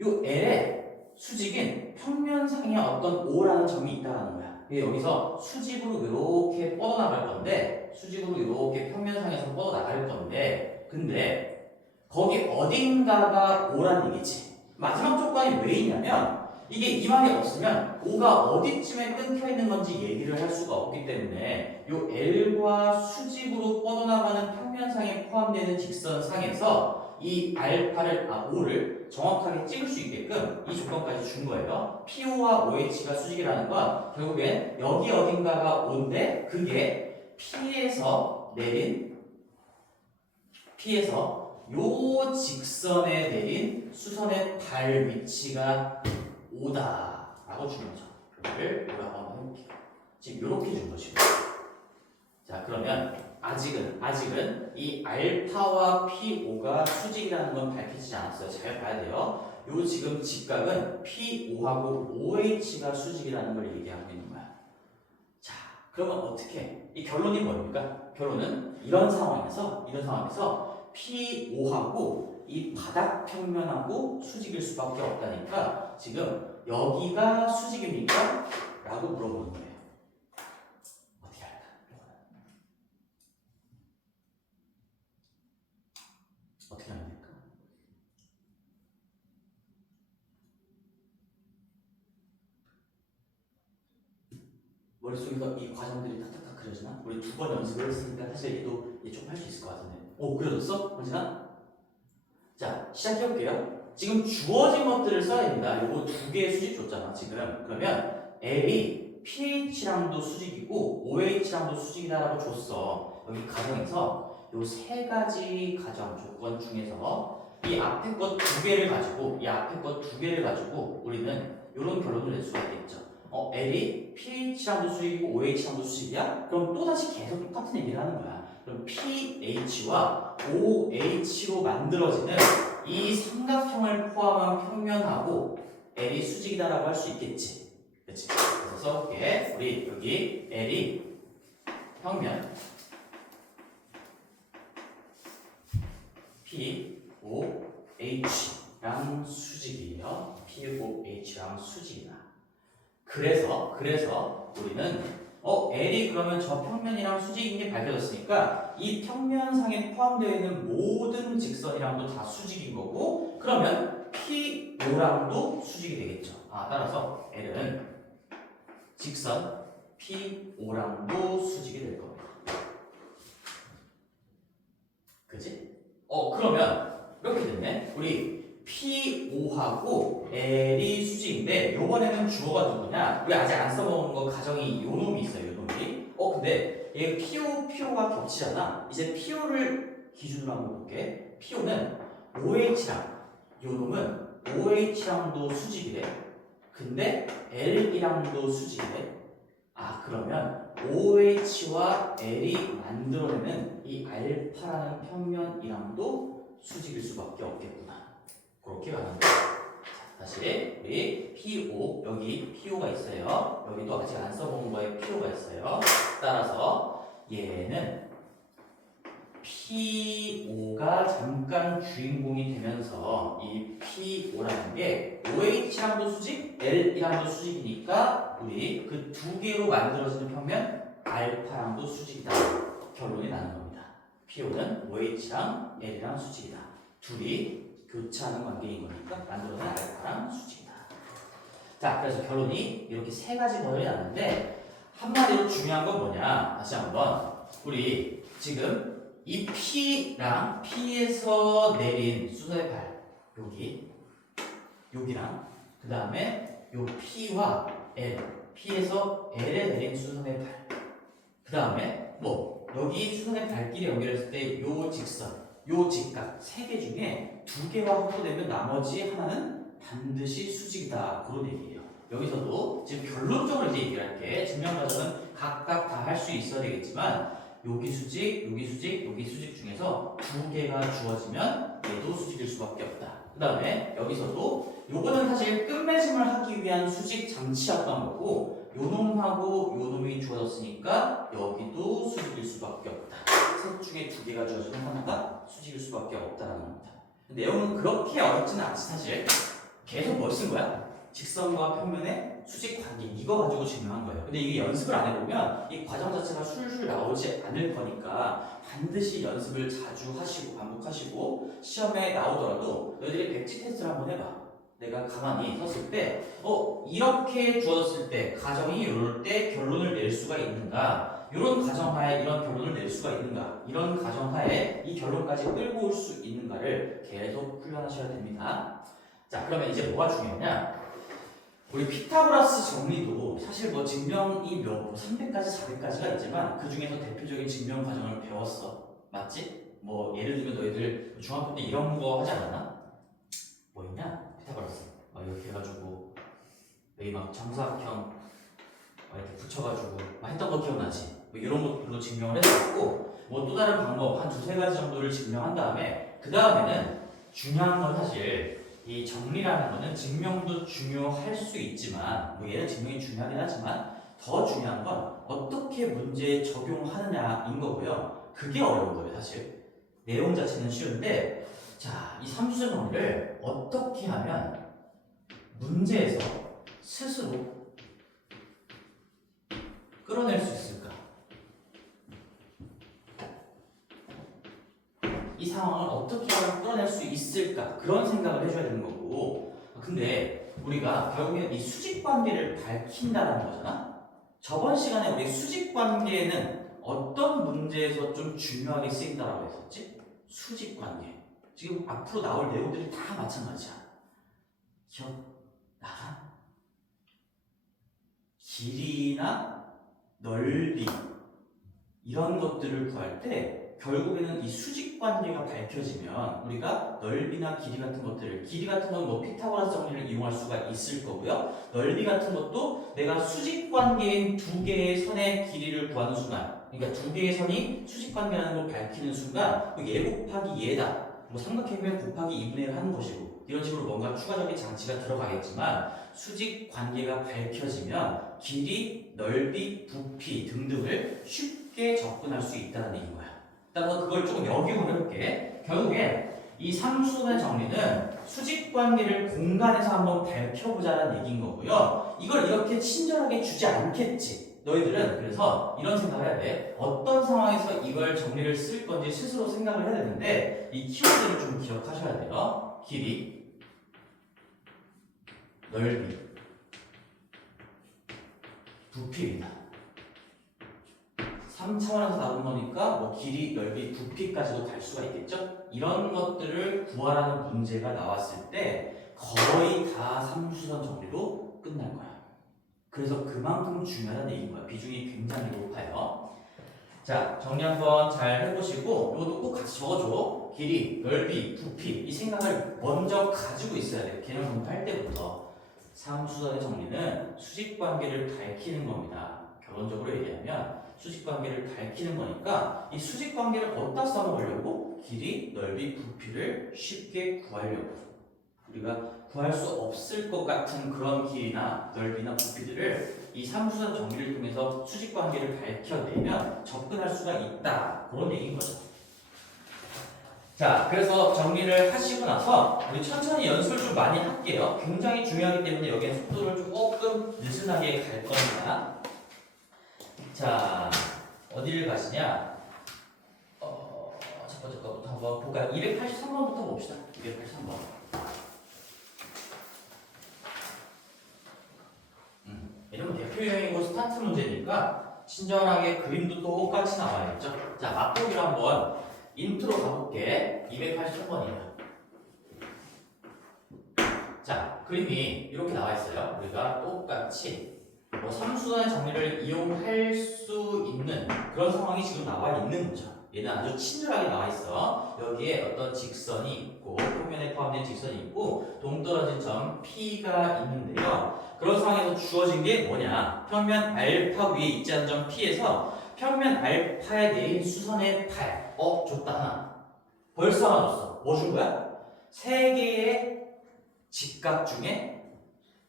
이 L의 수직인 평면상에 어떤 O라는 점이 있다는 거야. 여기서 수직으로 이렇게 뻗어나갈 건데, 수직으로 이렇게 평면상에서 뻗어나갈 건데, 근데 거기 어딘가가 O란 얘기지. 마지막 조건이 왜 있냐면, 이게 이 말이 없으면 O가 어디쯤에 끊겨 있는 건지 얘기를 할 수가 없기 때문에 이 L과 수직으로 뻗어나가는 평면상에 포함되는 직선상에서 이 알파를, O를 정확하게 찍을 수 있게끔 이 조건까지 준 거예요. PO와 OH가 수직이라는 건 결국엔 여기 어딘가가 O인데 그게 P에서 요 직선에 내린 수선의 발 위치가 O다라고 준 거죠. 이거를 뭐라고 한번 해볼게요. 지금 이렇게 준 것이고. 자, 그러면 아직은 이 알파와 PO가 수직이라는 건 밝혀지지 않았어요. 잘 봐야 돼요. 요 지금 직각은 PO하고 OH가 수직이라는 걸 얘기하고 있는 거야. 자, 그러면 어떻게? 이 결론이 뭡니까? 결론은 이런 상황에서 PO하고 이 바닥 평면하고 수직일 수밖에 없다니까 지금 여기가 수직입니까? 라고 물어보는 거예요. 어떻게 할까? 어떻게 하면 될까? 머릿속에서 이 과정들이 탁탁탁 그려지나? 우리 2번 연습을 했으니까 사실 얘도 좀 할 수 있을 것 같은데. 오, 그려졌어? 원진아? 자, 시작해볼게요. 지금 주어진 것들을 써야 됩니다. 요거 2개의 수직 줬잖아, 지금. 그러면 L이 pH랑도 수직이고 OH랑도 수직이다라고 줬어. 여기 가정에서 요 3가지 가정 조건 중에서 이 앞에 것 2개를 가지고 우리는 이런 결론을 낼 수가 있겠죠. L이 pH랑도 수직이고 OH랑도 수직이야? 그럼 또다시 계속 똑같은 얘기를 하는 거야. 그럼 pH와 OH로 만들어지는 이 삼각형을 포함한 평면하고 L이 수직이다라고 할 수 있겠지. 그치? 그래서 써볼게. 우리 여기 L이 평면 POH랑 수직이에요. POH랑 수직이다. 그래서 우리는 L이 그러면 저 평면이랑 수직인 게 밝혀졌으니까 이 평면상에 포함되어 있는 모든 직선이랑도 다 수직인 거고 그러면 PO랑도 수직이 되겠죠. 따라서 L은 직선 PO랑도 수직이 될 겁니다. 그치? 그러면 이렇게 됐네. 우리 PO하고 L이 수직인데 요번에는 주어가 누구냐? 우리 아직 안 써먹은 거 가정이 요 놈이 있어요. 요 놈이. 근데 얘 PO가 겹치잖아. 이제 PO를 기준으로 한번 볼게. PO는 OH랑 요 놈은 OH랑도 수직이래. 근데 L이랑도 수직이래. 그러면 OH와 L이 만들어내는 이 알파라는 평면이랑도 수직일 수밖에 없겠구나. 그렇게 가는 거야. 다시 우리 PO, 여기 PO가 있어요. 여기도 아직 안 써본 거에 PO가 있어요. 따라서 얘는 PO가 잠깐 주인공이 되면서 이 PO라는 게 OH랑도 수직, L이랑도 수직이니까 우리 그 2개로 만들어지는 평면 알파랑도 수직이다. 결론이 나는 겁니다. PO는 OH랑 L이랑 수직이다. 둘이 교차하는 관계인 거니까 만들어낸 알파랑 수직이다. 자, 그래서 결론이 이렇게 3가지 버전이 나는데 한마디로 중요한 건 뭐냐? 다시 한번 우리 지금 이 P랑 P에서 내린 수선의 발 여기랑 그 다음에 요 P와 L P에서 L에 내린 수선의 발 그 다음에 여기 수선의 발끼리 연결했을 때 요 직선 요 직각 3개 중에 2개가 확보되면 나머지 하나는 반드시 수직이다. 그런 얘기예요. 여기서도 지금 결론적으로 이제 얘기를 할게. 증명 과정은 각각 다 할 수 있어야 되겠지만 여기 수직, 여기 수직, 여기 수직 중에서 두 개가 주어지면 얘도 수직일 수밖에 없다. 그 다음에 여기서도 요거는 사실 끝맺음을 하기 위한 수직 장치였던 거고 요 놈하고 요 놈이 주어졌으니까 여기도 수직일 수밖에 없다. 셋 중에 두 개가 주어지면 하나가 수직일 수밖에 없다라는 겁니다. 내용은 그렇게 어렵지는 않지 사실. 계속 뭘 쓴 거야? 직선과 평면의 수직 관계 이거 가지고 증명한 거예요. 근데 이게 연습을 안 해보면 이 과정 자체가 술술 나오지 않을 거니까 반드시 연습을 자주 하시고 반복하시고 시험에 나오더라도 너희들이 백지 테스트를 한번 해봐. 내가 가만히 섰을 때 이렇게 주어졌을 때 가정이 이럴 때 결론을 낼 수가 있는가, 이런 가정하에 이런 결론을 낼 수가 있는가, 이런 가정하에 이 결론까지 끌고 올 수 있는가를 계속 훈련하셔야 됩니다. 자, 그러면 이제 뭐가 중요하냐? 우리 피타고라스 정리도 사실 뭐 증명이 300가지, 400가지가 있지만 그 중에서 대표적인 증명 과정을 배웠어. 맞지? 뭐 예를 들면 너희들 중학교 때 이런 거 하지 않았나? 뭐 있냐? 피타고라스. 막 이렇게 해가지고 여기 막 정사각형 이렇게 붙여가지고 막 했던 거 기억나지? 뭐 이런 것들로 증명을 했었고 뭐 또 다른 방법 한 두세 가지 정도를 증명한 다음에 그 다음에는 중요한 건 사실 이 정리라는 거는 증명도 중요할 수 있지만 뭐 얘는 증명이 중요하긴 하지만 더 중요한 건 어떻게 문제에 적용하느냐인 거고요. 그게 어려운 거예요 사실. 내용 자체는 쉬운데 자, 이 삼수의 정리를 어떻게 하면 문제에서 스스로 끌어낼 수 있을까? 이 상황을 어떻게 하면 끌어낼 수 있을까? 그런 생각을 해줘야 되는 거고 근데 우리가 결국엔 이 수직관계를 밝힌다는 거잖아? 저번 시간에 우리 수직관계는 어떤 문제에서 좀 중요하게 쓰인다고 했었지? 수직관계. 지금 앞으로 나올 내용들이 다 마찬가지야. 기억나나? 길이나 넓이 이런 것들을 구할 때 결국에는 이 수직 관계가 밝혀지면 우리가 넓이나 길이 같은 것들을 길이 같은 건 뭐 피타고라스 정리를 이용할 수가 있을 거고요. 넓이 같은 것도 내가 수직 관계인 두 개의 선의 길이를 구하는 순간 그러니까 두 개의 선이 수직 관계라는 걸 밝히는 순간 얘 곱하기 얘다. 뭐 삼각형이면 곱하기 2분의 1 하는 것이고 이런 식으로 뭔가 추가적인 장치가 들어가겠지만 수직 관계가 밝혀지면 길이, 넓이, 부피 등등을 쉽게 접근할 수 있다는 얘기인 거야. 따라서 그걸 조금 역용을 해볼게. 결국에 이 삼수의 정리는 수직 관계를 공간에서 한번 밝혀보자는 얘기인 거고요. 이걸 이렇게 친절하게 주지 않겠지. 너희들은 그래서 이런 생각을 해야 돼. 어떤 상황에서 이걸 정리를 쓸 건지 스스로 생각을 해야 되는데 이 키워드를 좀 기억하셔야 돼요. 길이, 넓이, 부피입니다. 3차원에서 나온 거니까 뭐 길이, 넓이, 부피까지도 갈 수가 있겠죠? 이런 것들을 구하라는 문제가 나왔을 때 거의 다 삼수선 정리로 끝날 거야. 그래서 그만큼 중요하다는 얘기인 거야. 비중이 굉장히 높아요. 자, 정리 한번 잘 해보시고 이것도 꼭 같이 적어줘. 길이, 넓이, 부피 이 생각을 먼저 가지고 있어야 돼. 개념 공부할 때부터. 삼수선의 정리는 수직관계를 밝히는 겁니다. 결론적으로 얘기하면 수직관계를 밝히는 거니까 이 수직관계를 어디다 써먹으려고? 길이, 넓이, 부피를 쉽게 구하려고. 우리가 구할 수 없을 것 같은 그런 길이나 넓이나 부피들을 이 삼수선 정리를 통해서 수직관계를 밝혀내면 접근할 수가 있다. 그런 얘기인 거죠. 자, 그래서 정리를 하시고 나서 우리 천천히 연습을 좀 많이 할게요. 굉장히 중요하기 때문에 여기에 속도를 조금 느슨하게 갈 겁니다. 자, 어디를 가시냐? 첫 번째 거부터 한번 볼까요? 283번부터 봅시다. 283번. 이러면 대표 유형이고 스타트 문제니까 친절하게 그림도 똑같이 나와야겠죠? 자, 맛보기로 한번 인트로 가볼게. 283번이에요. 자, 그림이 이렇게 나와 있어요. 우리가 똑같이 뭐 삼수선의 정리를 이용할 수 있는 그런 상황이 지금 나와 있는 거죠. 얘는 아주 친절하게 나와 있어. 여기에 어떤 직선이 있고 평면에 포함된 직선이 있고 동떨어진 점 P가 있는데요. 그런 상황에서 주어진 게 뭐냐? 평면 알파 위에 있지 않은 점 P에서 평면 알파에 내린 수선의 발. 줬다 하나. 벌써 하나 줬어. 뭐 준 거야? 세 개의 직각 중에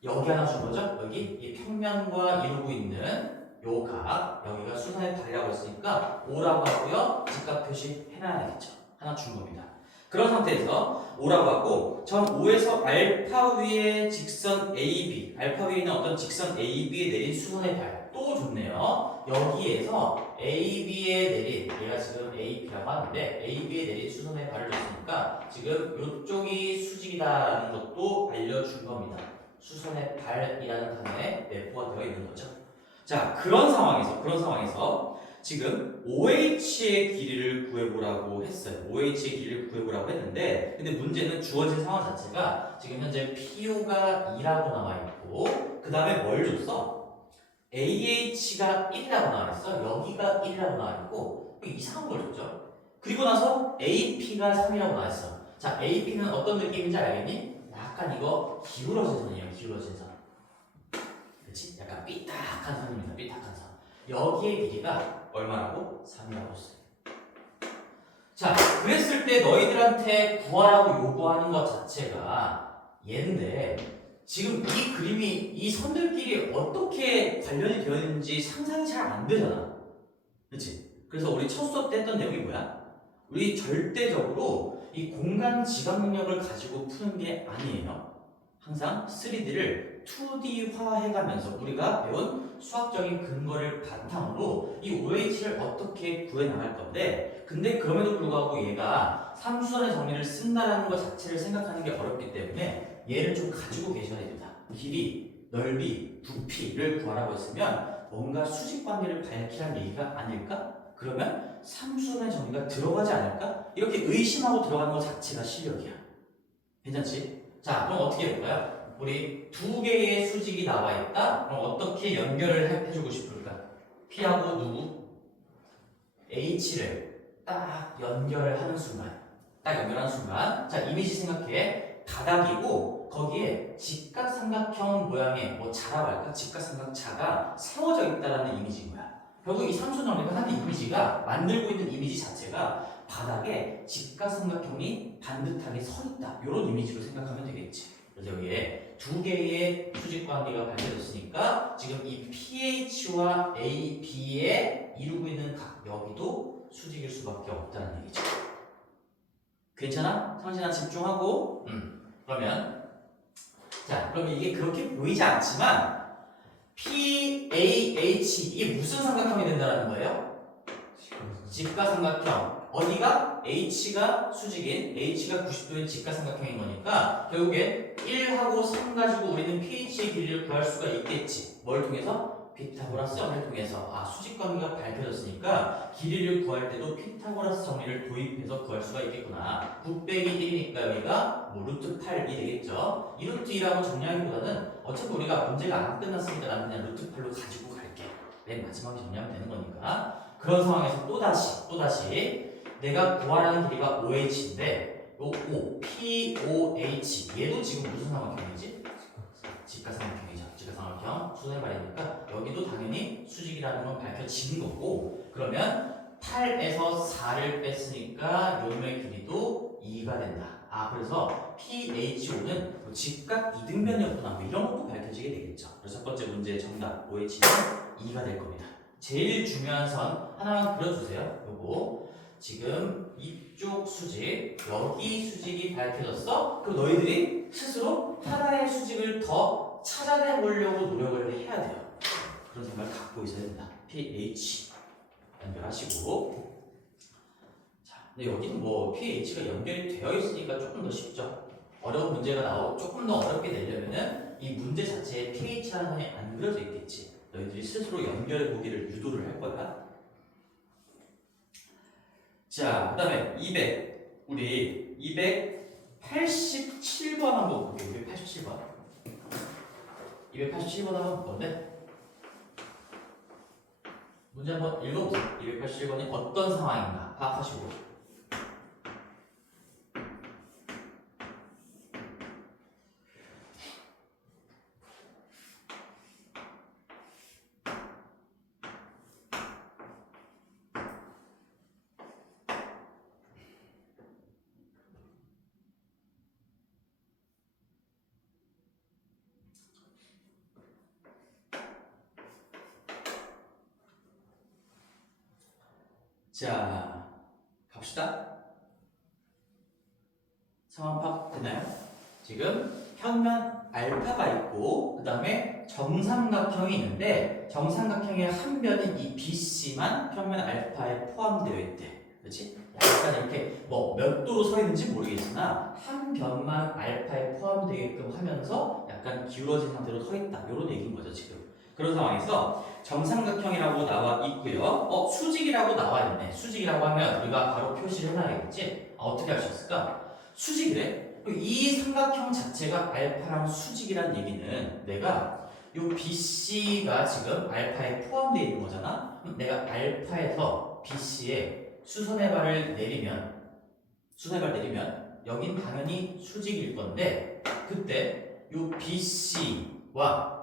여기 하나 준 거죠? 여기 이 평면과 이루고 있는 요 각, 여기가 수선의 발이라고 했으니까 O라고 하고요. 직각 표시 해놔야 되겠죠. 하나 준 겁니다. 그런 상태에서 O라고 하고 점 O에서 알파 위에 직선 AB, 알파 위에 있는 어떤 직선 AB에 내린 수선의 발 또 좋네요. 여기에서 AB에 내린, 얘가 지금 AP라고 하는데 AB에 내린 수선의 발을 줬으니까 지금 이쪽이 수직이다라는 것도 알려준 겁니다. 수선의 발이라는 단어에 내포가 되어 있는 거죠. 자, 그런 상황에서 지금 OH의 길이를 구해보라고 했어요. OH의 길이를 구해보라고 했는데, 근데 문제는 주어진 상황 자체가 지금 현재 PO가 2라고 나와 있고, 그 다음에 뭘 줬어? AH가 1이라고 나와 있어. 여기가 1이라고 나와 있고, 이상한 걸 줬죠. 그리고 나서 AP가 3이라고 나와 있어. 자, AP는 어떤 느낌인지 알겠니? 약간 이거 기울어진 선이에요. 기울어진 선. 그치? 약간 삐딱한 선입니다. 삐딱한 선. 여기의 길이가 얼마라고? 3이라고 했어요. 자, 그랬을 때 너희들한테 구하라고 요구하는 것 자체가 얘인데 지금 이 그림이 이 선들끼리 어떻게 관련이 되어 있는지 상상이 잘 안 되잖아. 그치? 그래서 우리 첫 수업 때 했던 내용이 뭐야? 우리 절대적으로 이 공간 지각 능력을 가지고 푸는 게 아니에요. 항상 3D를 2D화 해가면서 우리가 배운 수학적인 근거를 바탕으로 이 OH를 어떻게 구해나갈 건데, 근데 그럼에도 불구하고 얘가 삼수선의 정리를 쓴다는 것 자체를 생각하는 게 어렵기 때문에 얘를 좀 가지고 계셔야 됩니다. 길이, 넓이, 부피를 구하라고 했으면 뭔가 수직 관계를 밝히라는 얘기가 아닐까? 그러면 삼수선의 정리가 들어가지 않을까? 이렇게 의심하고 들어가는 것 자체가 실력이야. 괜찮지? 자, 그럼 어떻게 해볼까요? 우리 두 개의 수직이 나와 있다? 그럼 어떻게 연결을 해주고 싶을까? P하고 누구? H를 딱 연결하는 순간. 자, 이미지 생각해. 바닥이고, 거기에 직각삼각형 모양의 뭐 자라고 할까? 직각삼각자가 세워져 있다라는 이미지인 거야. 결국 이 삼수 정리가 하는 이미지가, 만들고 있는 이미지 자체가 바닥에 직각삼각형이 반듯하게 서 있다. 이런 이미지로 생각하면 되겠지. 그래서 여기에 두 개의 수직 관계가 밝혀졌으니까 지금 이 PH와 AB에 이루고 있는 각 여기도 수직일 수밖에 없다는 얘기죠. 괜찮아? 상진아 집중하고. 그러면 이게 그렇게 보이지 않지만 PAH 이게 무슨 삼각형이 된다는 거예요? 직각삼각형. 어디가? H가 수직인, H가 90도인 직각삼각형인 거니까 결국엔 1하고 3 가지고 우리는 PH의 길이를 구할 수가 있겠지. 뭘 통해서? 피타고라스 정리를 통해서. 수직관계가 밝혀졌으니까 길이를 구할 때도 피타고라스 정리를 도입해서 구할 수가 있겠구나. 9 빼기 1이니까 여기가 뭐 루트 8이 되겠죠. 이 루트 2라고 정리하기보다는 어차피 우리가 문제가 안 끝났으니까 나는 그냥 루트 8로 가지고 갈게. 맨 마지막에 정리하면 되는 거니까. 그런 상황에서 또다시 내가 구하라는 길이가 OH인데 요 O, POH 얘도 지금 무슨 삼각형이지? 직각삼각형이죠. 직각삼각형 수선의 발이니까 여기도 당연히 수직이라는 건 밝혀진 거고, 그러면 8에서 4를 뺐으니까 요놈의 길이도 2가 된다. 그래서 PHO는 직각 이등변이었구나. 뭐 이런 것도 밝혀지게 되겠죠. 그래서 첫 번째 문제의 정답 OH는 2가 될 겁니다. 제일 중요한 선 하나만 그려주세요. 요거 지금 이쪽 수직, 여기 수직이 밝혀졌어? 그럼 너희들이 스스로 하나의 수직을 더 찾아내 보려고 노력을 해야 돼요. 그런 생각을 갖고 있어야 된다. PH 연결하시고. 자, 근데 여기는 뭐 PH가 연결이 되어 있으니까 조금 더 쉽죠. 어려운 문제가 나오고 조금 더 어렵게 내려면은 이 문제 자체에 PH라는 선이 안 그려져 있겠지. 너희들이 스스로 연결해 보기를 유도를 할 거야. 자, 그 다음에 200. 우리 287번 한번 볼게요. 287번. 287번 한번 볼 건데. 문제 한번 읽어보세요. 281번이 어떤 상황인가 파악하시고. 자, 갑시다. 상황 파악되나요? 지금 평면 알파가 있고 그 다음에 정삼각형이 있는데 정삼각형의 한 변은 이 BC만 평면 알파에 포함되어 있대. 그렇지? 약간 이렇게 뭐 몇 도로 서 있는지 모르겠으나 한 변만 알파에 포함되게끔 하면서 약간 기울어진 상태로 서 있다. 이런 얘기인 거죠 지금. 그런 상황에서 정삼각형이라고 나와 있고요. 수직이라고 나와 있네. 수직이라고 하면 우리가 바로 표시를 해놔야겠지? 어떻게 할 수 있을까? 수직이래. 이 삼각형 자체가 알파랑 수직이란 얘기는 내가 요 BC가 지금 알파에 포함되어 있는 거잖아. 그럼 내가 알파에서 BC에 수선의 발을 내리면 여긴 당연히 수직일 건데 그때 요 BC와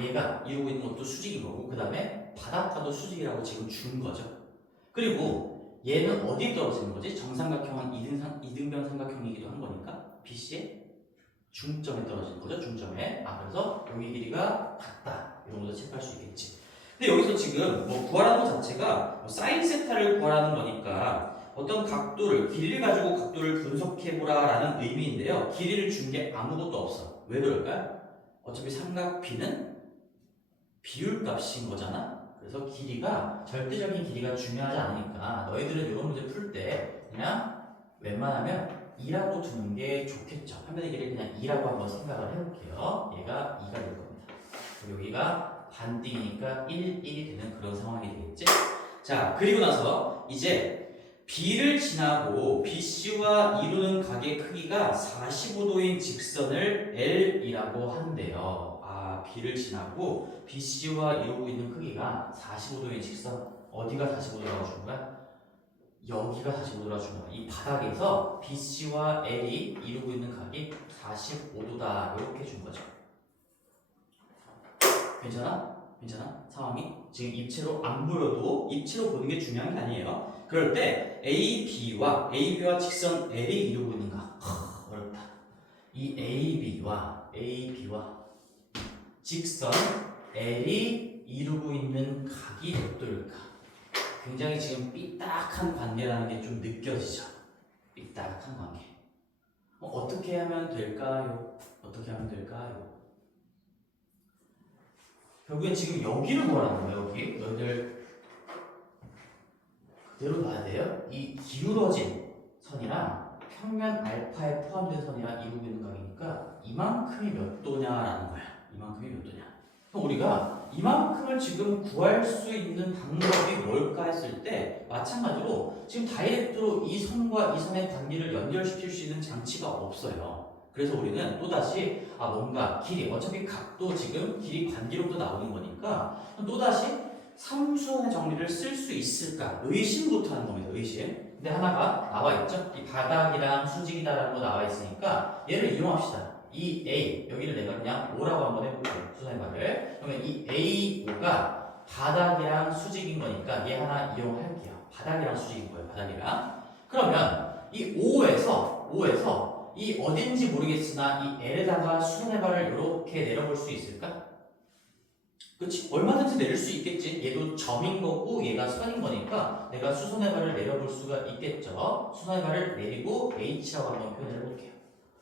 얘가 이루고 있는 것도 수직인 거고 그 다음에 바닥과도 수직이라고 지금 준 거죠. 그리고 얘는 어디에 떨어지는 거지? 정삼각형은 이등변 삼각형이기도 한 거니까 BC의 중점에 떨어지는 거죠. 중점에. 그래서 여기 길이가 같다. 이런 것도 체크할 수 있겠지. 근데 여기서 지금 뭐 구하라는 것 자체가 사인 세타를 구하라는 거니까 어떤 각도를 길이를 가지고 각도를 분석해보라라는 의미인데요. 길이를 준 게 아무것도 없어. 왜 그럴까요? 어차피 삼각 B는 비율값인 거잖아. 그래서 길이가 절대적인 길이가 중요하지 않으니까 너희들은 이런 문제 풀 때 그냥 웬만하면 2라고 두는 게 좋겠죠. 화면의 길이 그냥 2라고 한번 생각을 해볼게요. 얘가 2가 될 겁니다. 그리고 여기가 반띵이니까 1, 1이 되는 그런 상황이 되겠지. 자, 그리고 나서 이제 B를 지나고 BC와 이루는 각의 크기가 45도인 직선을 L이라고 한대요. B를 지나고 BC와 이루고 있는 크기가 45도인 직선. 어디가 45도라고 준 거야? 여기가 45도라고 준 거야. 이 바닥에서 BC와 L이 이루고 있는 각이 45도다. 이렇게 준 거죠. 괜찮아? 괜찮아? 상황이? 지금 입체로 안 보여도 입체로 보는 게 중요한 게 아니에요. 그럴 때 AB와 직선 L이 이루고 있는 각. 어렵다. 이 AB와 직선 L이 이루고 있는 각이 몇 도일까? 굉장히 지금 삐딱한 관계라는 게 좀 느껴지죠? 삐딱한 관계. 어떻게 하면 될까요? 어떻게 하면 될까요? 결국엔 지금 여기를 구하라는 거예요. 여기 너희들 그대로 놔야 돼요. 이 기울어진 선이랑 평면 알파에 포함된 선이랑 이루고 있는 각이니까 이만큼이 몇 도냐라는 거야. 이만큼이 몇 도냐. 그럼 우리가 이만큼을 지금 구할 수 있는 방법이 뭘까 했을 때 마찬가지로 지금 다이렉트로 이 선과 이 선의 관계를 연결시킬 수 있는 장치가 없어요. 그래서 우리는 또다시 뭔가 길이, 어차피 각도 지금 길이 관계로부터 나오는 거니까 또다시 삼수의 정리를 쓸 수 있을까? 의심부터 하는 겁니다. 의심. 근데 하나가 나와 있죠? 이 바닥이랑 수직이다라는 거 나와 있으니까 얘를 이용합시다. 이 A, 여기를 내가 그냥 O라고 한번 해볼게요. 수선의 말을. 그러면 이 A, O가 바닥이랑 수직인 거니까 얘 하나 이용할게요. 바닥이랑 수직인 거예요. 바닥이랑. 그러면 이 O에서 이 어딘지 모르겠으나 이 L에다가 수선의 발을 이렇게 내려볼 수 있을까? 그치? 얼마든지 내릴 수 있겠지. 얘도 점인 거고 얘가 선인 거니까 내가 수선의 발을 내려볼 수가 있겠죠. 수선의 발을 내리고 H라고 한번 표현해 볼게요.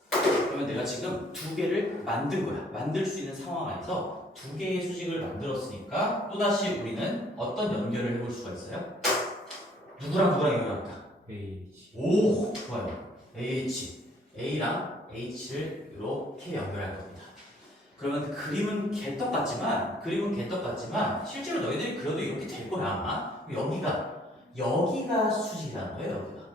그러면 내가 지금 두 개를 만든 거야. 만들 수 있는 상황 안에서 두 개의 수직을 만들었으니까 또다시 우리는 어떤 연결을 해볼 수가 있어요? 누구랑 연결할까? H. 오, 좋아요. A랑 H를 이렇게 연결할 겁니다. 그러면 그림은 개떡 같지만 실제로 너희들이 그려도 이렇게 될 거야 아마. 여기가 수직이라는 거예요. 여기가.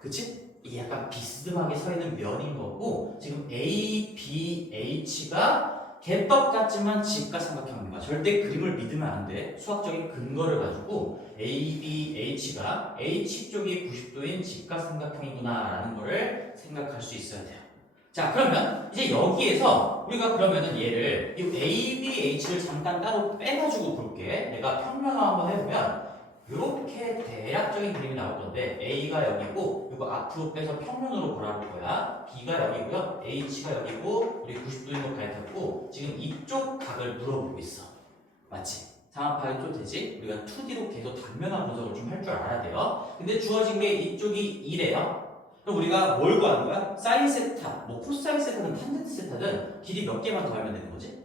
그치? 이게 약간 비스듬하게 서 있는 면인 거고 지금 A, B, H가 개떡 같지만 직각삼각형입니다. 절대 그림을 믿으면 안 돼. 수학적인 근거를 가지고 A, B, H가 H 쪽이 90도인 직각삼각형이구나라는 거를 생각할 수 있어야 돼요. 자, 그러면 이제 여기에서 우리가 그러면은 얘를 이 A, B, H를 잠깐 따로 빼가지고 볼게. 내가 평면화 한번 해보면 이렇게 대략적인 그림이 나올 건데 A가 여기고 이거 앞으로 빼서 평면으로 보라볼 거야. B가 여기고요. H가 여기고 우리 90도인 거 가르쳤고 지금 이쪽 각을 물어보고 있어. 맞지? 상황 파악이 좀 되지? 우리가 2D로 계속 단면화 분석을 좀 할 줄 알아야 돼요. 근데 주어진 게 이쪽이 2래요. 그럼 우리가 뭘 구하는 거야? 사인 세타, 뭐 코사인 세타든 탄젠트 세타든 길이 몇 개만 더 알면 되는 거지?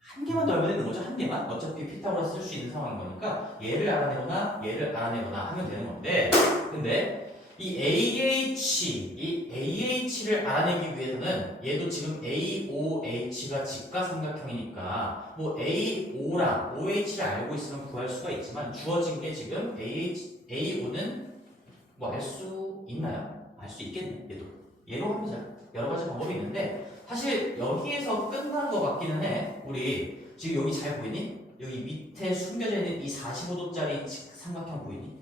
한 개만 더 알면 되는 거죠? 한 개만? 어차피 피타고라스 쓸 수 있는 상황인 거니까 얘를 알아내거나 얘를 알아내거나 하면 되는 건데 근데 이 AH를 알아내기 위해서는 얘도 지금 AOH가 직각삼각형이니까 뭐 AO랑 OH를 알고 있으면 구할 수가 있지만 주어진 게 지금 AO는 뭐 알 수 있나요? 알 수 있겠네. 얘로 하면 잘 여러 가지 방법이 있는데 사실 여기에서 끝난 것 같기는 해. 우리 지금 여기 잘 보이니? 여기 밑에 숨겨져 있는 이 45도짜리 삼각형 보이니?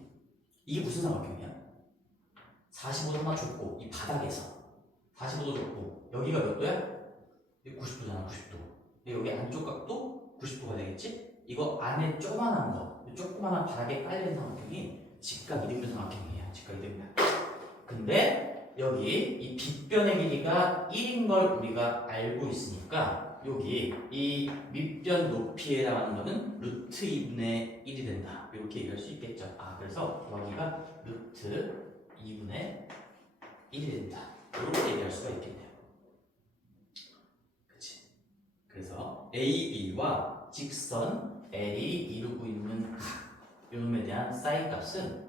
이게 무슨 삼각형이야? 45도 하나 줬고 이 바닥에서 45도 줬고 여기가 몇 도야? 90도잖아. 90도. 여기 안쪽 각도 90도가 되겠지? 이거 안에 조그만한 거, 조그만한 바닥에 깔린 삼각형이 직각 이등변 삼각형이에요. 직각 이등변. 근데 여기 이 빗변의 길이가 1인 걸 우리가 알고 있으니까 여기 이 밑변 높이에 해당하는 거는 루트 2분의 1이 된다. 이렇게 얘기할 수 있겠죠. 아, 그래서 여기가 루트 2분의 1이 된다. 이렇게 얘기할 수가 있겠네요. 그치? 그래서 AB와 직선 L이 이루고 있는 각 요놈에 대한 사인 값은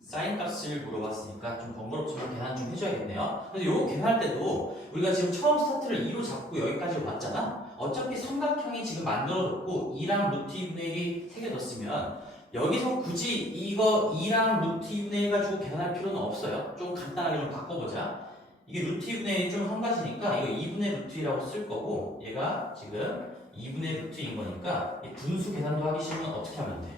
사인 값을 물어봤으니까 좀 번거롭지만 계산 좀 해줘야겠네요. 근데 요거 계산할 때도 우리가 지금 처음 스타트를 2로 잡고 여기까지 왔잖아. 어차피 삼각형이 지금 만들어졌고 2랑 루트 2분의 1이 새겨졌으면 여기서 굳이 이거 2랑 루트 2분의 1 가지고 계산할 필요는 없어요. 좀 간단하게 좀 바꿔보자. 이게 루트 2분의 1이 좀 한 가지니까 이거 2분의 루트 2라고 쓸 거고 얘가 지금 2분의 루트인 거니까 이 분수 계산도 하기 싫으면 어떻게 하면 돼?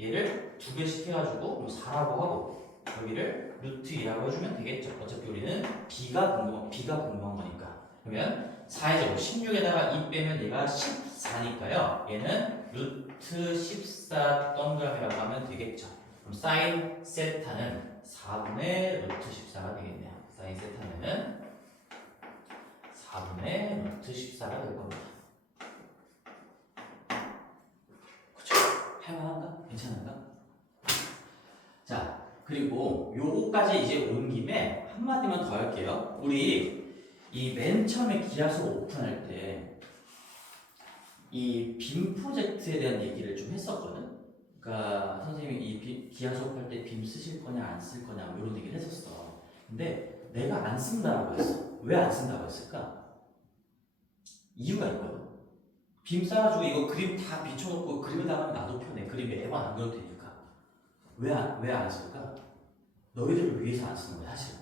얘를 2배씩 해가지고 4라고 하고 여기를 루트 2라고 해주면 되겠죠. 어차피 우리는 B가 궁금한 거니까. 그러면 4의 제곱 16에다가 2 빼면 얘가 14니까요. 얘는 루트 14 동그라미라고 하면 되겠죠. 그럼 사인 세타는 4분의 루트 14가 되겠네요. 사인 세타는 4분의 루트 14가 될 겁니다. 그쵸? 할만한가? 괜찮은가? 자, 그리고 요거까지 이제 온 김에 한마디만 더 할게요. 우리 이 맨 처음에 기하수 오픈할 때 이 빔 프로젝트에 대한 얘기를 좀 했었거든. 그러니까 선생님이 이 기하 수업할 때 빔 쓰실 거냐 안 쓸 거냐 뭐 이런 얘기를 했었어. 근데 내가 안 쓴다고 했어. 왜 안 쓴다고 했을까? 이유가 있거든. 빔 써가지고 이거 그림 다 비춰놓고 그림에다가 나도 편해. 그림에 애만 안 그려도 되니까. 왜 안 쓸까? 너희들을 위해서 안 쓰는 거야, 사실은.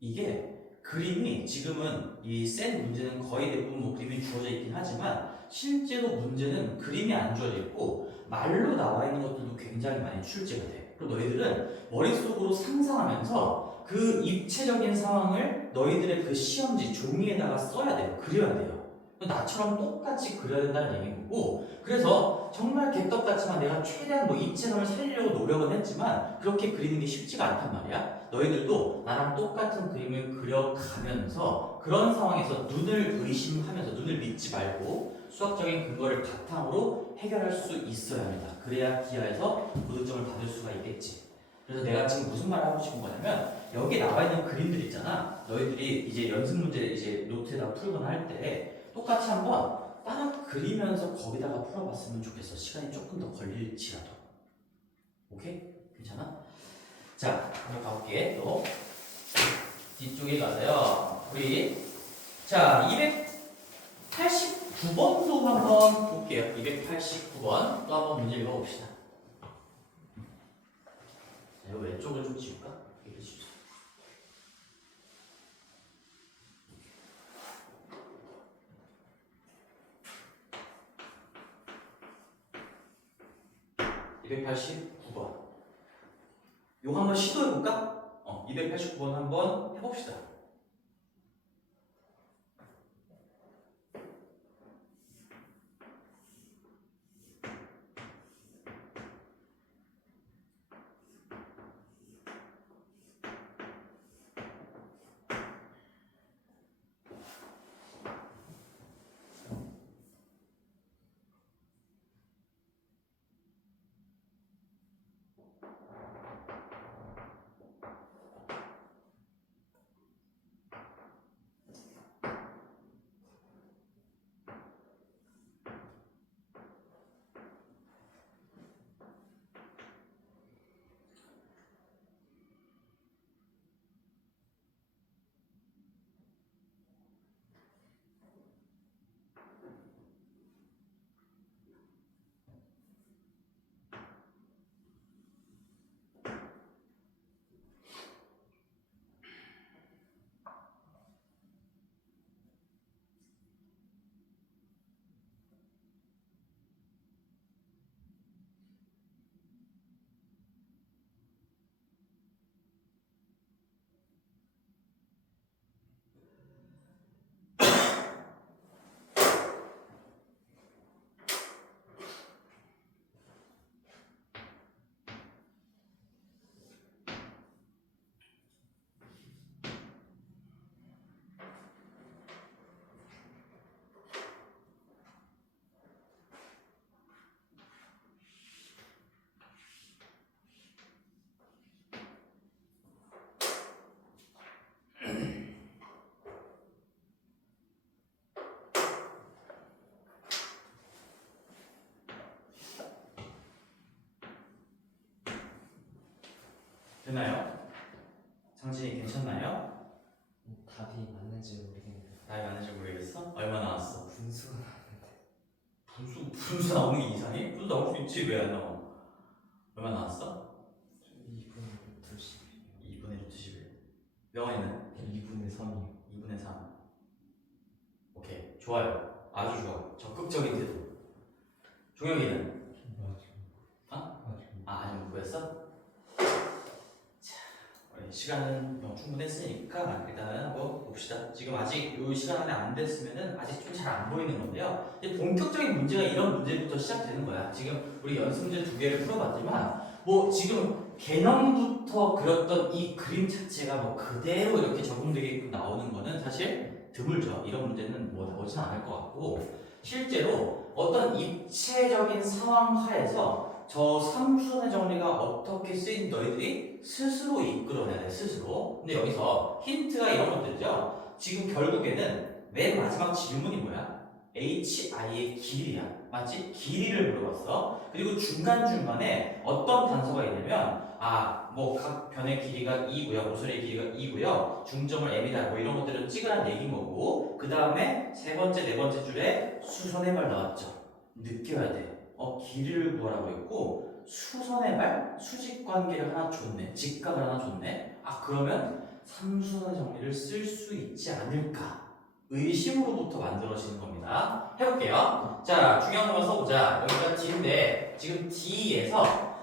이게 그림이 지금은 이 센 문제는 거의 대부분 뭐 그림이 주어져 있긴 하지만 실제로 문제는 그림이 안 주어져 있고 말로 나와 있는 것들도 굉장히 많이 출제가 돼. 그리고 너희들은 머릿속으로 상상하면서 그 입체적인 상황을 너희들의 그 시험지 종이에다가 써야 돼요. 그려야 돼요. 나처럼 똑같이 그려야 된다는 얘기인 거고 그래서 정말 개떡같지만 내가 최대한 뭐 입체감을 살리려고 노력은 했지만 그렇게 그리는 게 쉽지가 않단 말이야. 너희들도 나랑 똑같은 그림을 그려가면서 그런 상황에서 눈을 의심하면서 눈을 믿지 말고 수학적인 근거를 바탕으로 해결할 수 있어야 합니다. 그래야 기하에서 고득점을 받을 수가 있겠지. 그래서 내가 지금 무슨 말을 하고 싶은 거냐면 여기 나와 있는 그림들 있잖아. 너희들이 이제 연습 문제 이제 노트에다 풀거나 할 때 똑같이 한번 따라 그리면서 거기다가 풀어봤으면 좋겠어. 시간이 조금 더 걸릴지라도. 오케이? 괜찮아? 자, 한번 가볼게. 또 뒤쪽에 가서요. 우리 자 289번도 한번 볼게요. 289번 또 한번 문제 읽어봅시다. 자, 이거 왼쪽을 좀 지울까? 이렇게 지우자. 289번. 요거 한번 시도해볼까? 289번 한번 해봅시다. 되나요? 장진이 괜찮나요? 답이 맞는지 모르겠는데 답이 맞는지 모르겠어? 얼마 나왔어? 분수가 나왔는데 분수 나오는 게 이상해? 분수 나올 수 있지 왜 안 나와? 얼마 나왔어? 2분의 루트 11 2분의 루트 11. 명언이는? 2분의 3이요 2분의 3. 오케이, 좋아요. 아주 좋아. 적극적인 태도. 종혁이는? 아직 못 구했어? 시간은 충분했으니까 일단은 한번 봅시다. 지금 아직 이 시간 안에 안 됐으면은 아직 좀 잘 안 보이는 건데요. 이제 본격적인 문제가 이런 문제부터 시작되는 거야. 지금 우리 연습문제 2개를 풀어봤지만 뭐 지금 개념부터 그렸던 이 그림 자체가 뭐 그대로 이렇게 적용되게끔 나오는 거는 사실 드물죠. 이런 문제는 뭐 나오진 않을 것 같고 실제로 어떤 입체적인 상황 하에서 저 삼수선의 정리가 어떻게 쓰인 너희들이 스스로 이끌어내야 돼, 스스로. 근데 여기서 힌트가 이런 것들이죠. 지금 결국에는 맨 마지막 질문이 뭐야? HI의 길이야. 맞지? 길이를 물어봤어. 그리고 중간중간에 어떤 단서가 있냐면 뭐 각 변의 길이가 2고요. 모서리의 길이가 2고요. 중점을 M이다. 뭐 이런 것들은 찍으란 얘기인 거고 그 다음에 세 번째, 네 번째 줄에 수선의 발 나왔죠. 느껴야 돼. 길이를 구하라고 했고 수선의 발, 수직 관계를 하나 줬네. 직각을 하나 줬네. 그러면 삼수선의 정리를 쓸 수 있지 않을까? 의심으로부터 만들어지는 겁니다. 해볼게요. 자, 중요한 것만 써보자. 여기가 D인데 지금 D에서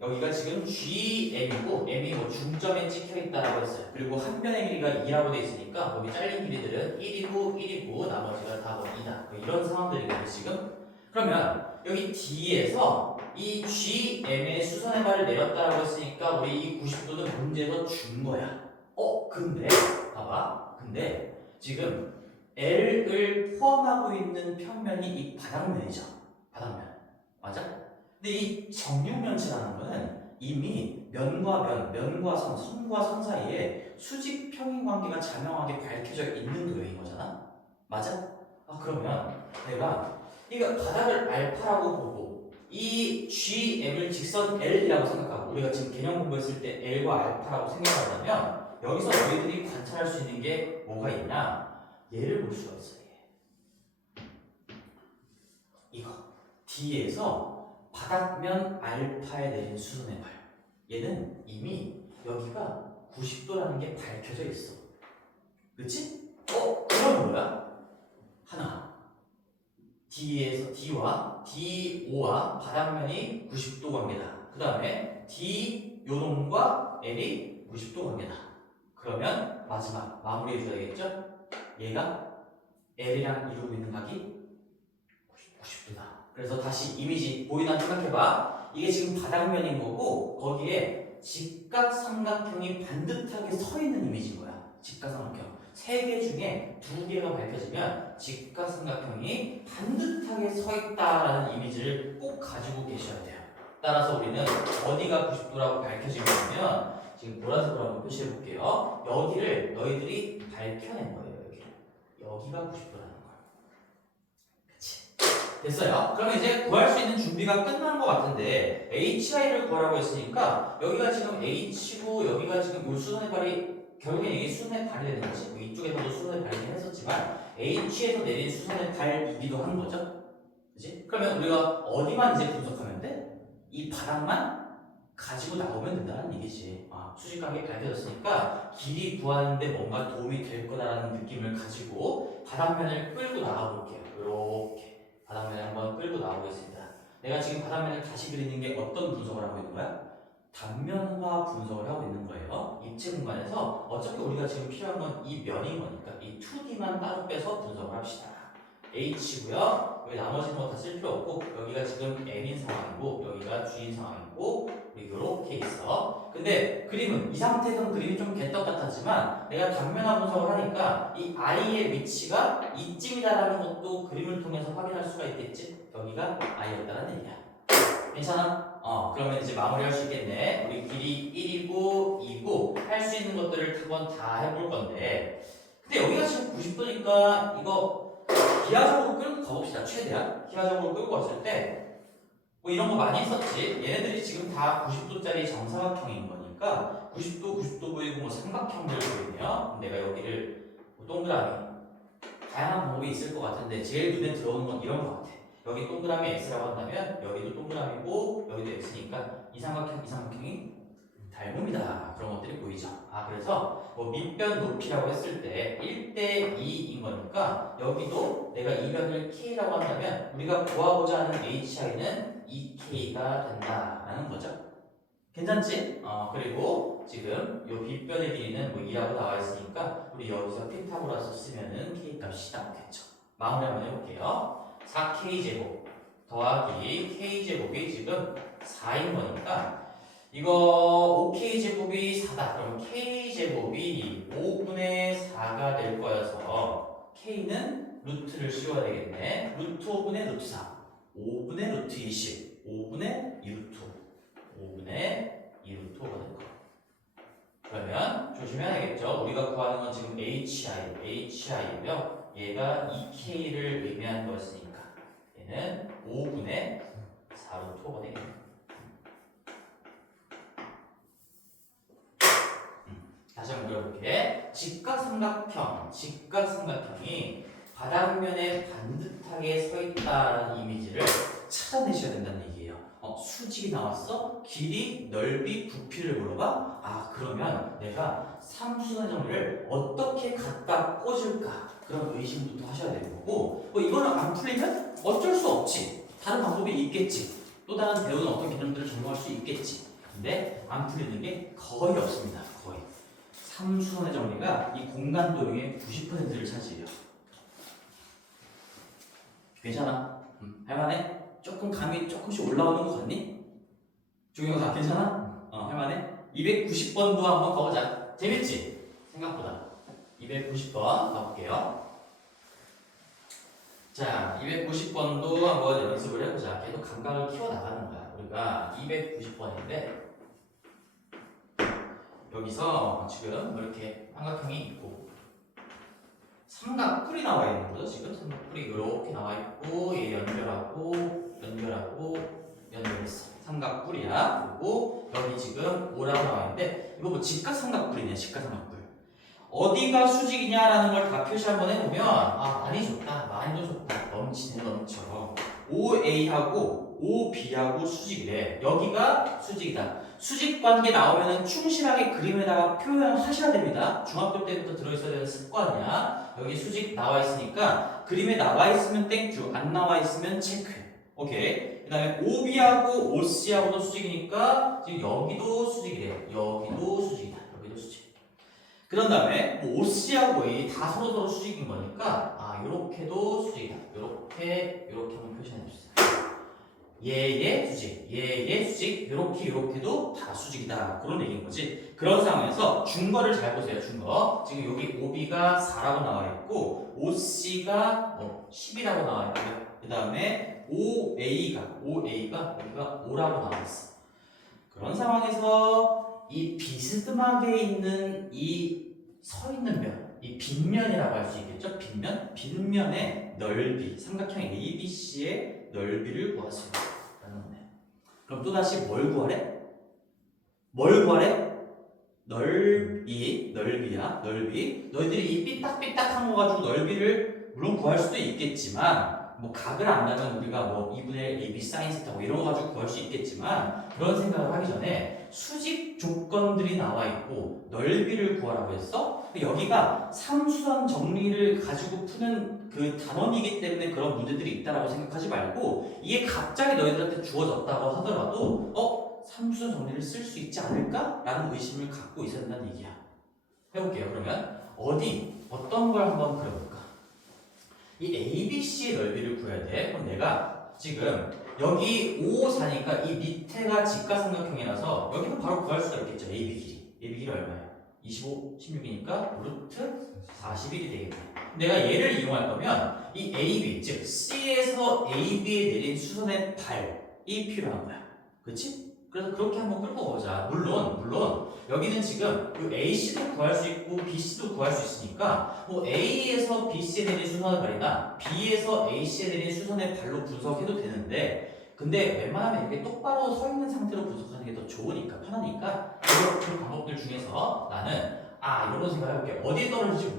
여기가 지금 GM이고 M이 뭐 중점에 찍혀 있다라고 했어요. 그리고 한 변의 길이가 2라고 돼 있으니까 여기 잘린 길이들은 1이고 나머지가 다 뭐 2다. 뭐 이런 상황들이거든요, 지금. 그러면 여기 D에서 이 GM의 수선의 발을 내렸다라고 했으니까 우리 이 90도는 문제에서 준 거야. 근데 봐봐. 근데 지금 L을 포함하고 있는 평면이 이 바닥면이죠. 바닥면. 맞아? 근데 이 정육면체라는 거는 이미 면과 선과 선 사이에 수직 평행 관계가 자명하게 밝혀져 있는 도형인 거잖아. 맞아? 그러면 내가 이거 바닥을 알파라고 보고 이 GM을 직선 L이라고 생각하고 우리가 지금 개념 공부했을 때 L과 알파라고 생각한다면 여기서 너희들이 관찰할 수 있는 게 뭐가 있냐? 얘를 볼 수가 있어. 이거 D에서 바닥면 알파에 내린 수선의 발. 얘는 이미 여기가 90도라는 게 밝혀져 있어. 그치? 그럼 뭐야? 하나 D와 DO와 바닥면이 90도 관계다. 그 다음에 D 요놈과 L이 90도 관계다. 그러면 마지막 마무리해줘야 되겠죠? 얘가 L이랑 이루고 있는 각이 90도다. 그래서 다시 이미지 보이나 생각해봐. 이게 지금 바닥면인 거고 거기에 직각삼각형이 반듯하게 서 있는 이미지인 거야. 직각삼각형. 3개 중에 2개가 밝혀지면 직각삼각형이 반듯하게 서 있다라는 이미지를 꼭 가지고 계셔야 돼요. 따라서 우리는 어디가 90도라고 밝혀지면 지금 보라색으로 한번 표시해 볼게요. 여기를 너희들이 밝혀낸 거예요. 여기가 90도라는 거예요. 그치? 됐어요. 그러면 이제 구할 수 있는 준비가 끝난 것 같은데 HI를 구하라고 했으니까 여기가 지금 H고 여기가 지금 요 수선의 발이 결국엔 이게 수선의 발이 되는 거지. 뭐 이쪽에서도 수선의 발이긴 했었지만 H에서 내린 수선의 발이기도 한 거죠. 그치? 그러면 우리가 어디만 이제 분석하면 돼? 이 바닥만 가지고 나오면 된다는 얘기지. 수직각이 밝혀졌으니까 길이 구하는데 뭔가 도움이 될 거다라는 느낌을 가지고 바닥면을 끌고 나가 볼게요. 이렇게 바닥면을 한번 끌고 나오겠습니다. 내가 지금 바닥면을 다시 그리는 게 어떤 분석을 하고 있는 거야? 단면화 분석을 하고 있는 거예요. 입체 공간에서 어차피 우리가 지금 필요한 건 이 면인 거니까 이 2D만 따로 빼서 분석을 합시다. H고요. 여기 나머지는 뭐 다 쓸 필요 없고 여기가 지금 M인 상황이고 여기가 G인 상황이고 우리 이렇게 있어. 근데 그림은 이 상태에서는 그림이 좀 개떡 같았지만 내가 단면화 분석을 하니까 이 I의 위치가 이쯤이다라는 것도 그림을 통해서 확인할 수가 있겠지. 여기가 I였다는 얘기야. 괜찮아? 그러면 이제 마무리할 수 있겠네. 우리 길이 1이고 2고 할 수 있는 것들을 한번 다 해볼 건데 근데 여기가 지금 90도니까 이거 기하적으로 끌고 가봅시다. 최대한 기하적으로 끌고 갔을 때 뭐 이런 거 많이 했었지. 얘네들이 지금 다 90도짜리 정사각형인 거니까 90도, 90도 보이고 뭐 삼각형들 보이네요. 내가 여기를 뭐 동그라미 다양한 방법이 있을 것 같은데 제일 눈에 들어오는 건 이런 것 같아. 여기 동그라미 X라고 한다면 여기도 동그라미고 여기도 X니까 이 삼각형이 닮음이다. 그런 것들이 보이죠. 그래서 뭐 밑변 높이라고 했을 때 1대 2인 거니까 여기도 내가 이 변을 K라고 한다면 우리가 구하고자 하는 HI는 2K가 된다라는 거죠. 괜찮지? 그리고 지금 요 빗변의 길이는 뭐 2라고 나와 있으니까 우리 여기서 피타고라스 쓰면은 K 값이 나오겠죠. 마무리 한번 해볼게요. 4K제곱 더하기 K제곱이 지금 4인 거니까 이거 5K제곱이 4다. 그럼 K제곱이 5분의 4가 될 거여서 K는 루트를 씌워야 되겠네. 루트 5분의 루트 4 5분의 루트 20 5분의 2루트 5분의 2루트 5가 될 거야. 그러면 조심해야 되겠죠. 우리가 구하는 건 지금 HI고요. 얘가 2K를 의미하는 거였으니까 얘는 5분의 4루트 5가 되겠네. 다시 한번 그려볼게. 직각삼각형이 바닥면에 반듯하게 서 있다는 이미지를 찾아내셔야 된다는 얘기예요. 수직이 나왔어? 길이, 넓이, 부피를 물어봐? 그러면 내가 삼수선 정리를 어떻게 갖다 꽂을까? 그런 의심부터 하셔야 되는 거고 뭐 이거는 안 풀리면 어쩔 수 없지. 다른 방법이 있겠지. 또 다른 배우는 어떤 개념들을 적용할 수 있겠지. 근데 안 풀리는 게 거의 없습니다. 거의. 삼수선의 정리가 이 공간 도형의 90%를 차지해요. 괜찮아? 할만해? 조금 감이 조금씩 올라오는 것 같니? 조경사 괜찮아? 할만해? 290번도 한번 가보자. 재밌지? 생각보다. 290번 가볼게요. 자, 290번도 한번 연습을 해보자. 계속 감각을 키워나가는 거야. 우리가 290번인데 여기서 지금 이렇게 삼각형이 있고 삼각뿔이 나와 있는 거죠. 지금 삼각뿔이 이렇게 나와 있고 얘 연결하고 연결했어. 삼각뿔이야. 그리고 여기 지금 5라고 나와 있는데 이거 뭐 직각삼각뿔이네. 직각삼각뿔. 어디가 수직이냐라는 걸 다 표시 한번 해보면 많이 좋다. 많이도 좋다. 넘치네 넘쳐. OA하고 OB하고 수직이래. 여기가 수직이다. 수직 관계 나오면은 충실하게 그림에다가 표현하셔야 됩니다. 중학교 때부터 들어있어야 되는 습관이야. 여기 수직 나와 있으니까 그림에 나와 있으면 땡큐, 안 나와 있으면 체크. 오케이. 그 다음에 OB하고 OC하고도 수직이니까 지금 여기도 수직이래요. 여기도 수직이다. 여기도 수직. 그런 다음에 뭐 OC하고 A 다 서로 수직인 거니까 요렇게도 수직이다. 요렇게 한번 표시해 줍시다. 얘 수직, 얘 수직, 요렇게도 다 수직이다. 그런 얘기인 거지. 그런 상황에서 준거를 잘 보세요. 준거. 지금 여기 OB가 4라고 나와 있고 OC가 10이라고 나와 있고요. 그 다음에 OA가 여기가 5라고 나와 있어. 그런 상황에서 이 비스듬하게 있는 이 서 있는 면, 이 빗면이라고 할 수 있겠죠? 빗면의 넓이, 삼각형 ABC의 넓이를 구하세요. 라는 거네. 그럼 또다시 뭘 구하래? 넓이야, 넓이. 너희들이 이 삐딱삐딱한 거 가지고 넓이를 물론 구할 수도 있겠지만, 뭐 각을 안다면 우리가 뭐 2분의 1 AB 사인 세타 뭐 이런 거 가지고 구할 수 있겠지만, 그런 생각을 하기 전에 수직 조건들이 나와 있고 넓이를 구하라고 했어. 여기가 삼수선 정리를 가지고 푸는 그 단원이기 때문에 그런 문제들이 있다라고 생각하지 말고, 이게 갑자기 너희들한테 주어졌다고 하더라도 삼수선 정리를 쓸 수 있지 않을까? 라는 의심을 갖고 있어야 된다는 얘기야. 해볼게요. 그러면 어떤 걸 한번 그려볼까? 이 ABC의 넓이를 구해야 돼. 그럼 내가 지금 여기 5, 4니까 이 밑에가 직각삼각형이라서 여기는 바로 구할 수가 있겠죠. AB 길이 얼마예요? 25, 16이니까 루트 41이 되겠네. 내가 얘를 이용할 거면 이 AB, 즉 C에서 AB에 내린 수선의 발이 필요한 거야. 그렇지? 그래서 그렇게 한번 끌고 보자. 물론 여기는 지금 이 AC도 구할 수 있고 BC도 구할 수 있으니까 뭐 A에서 BC에 내린 수선의 발이나 B에서 AC에 내린 수선의 발로 분석해도 되는데, 근데 웬만하면 이렇게 똑바로 서 있는 상태로 분석하는 게 더 좋으니까, 편하니까 그 방법들 중에서 나는 이런 생각 해볼게. 어디에 떨어질지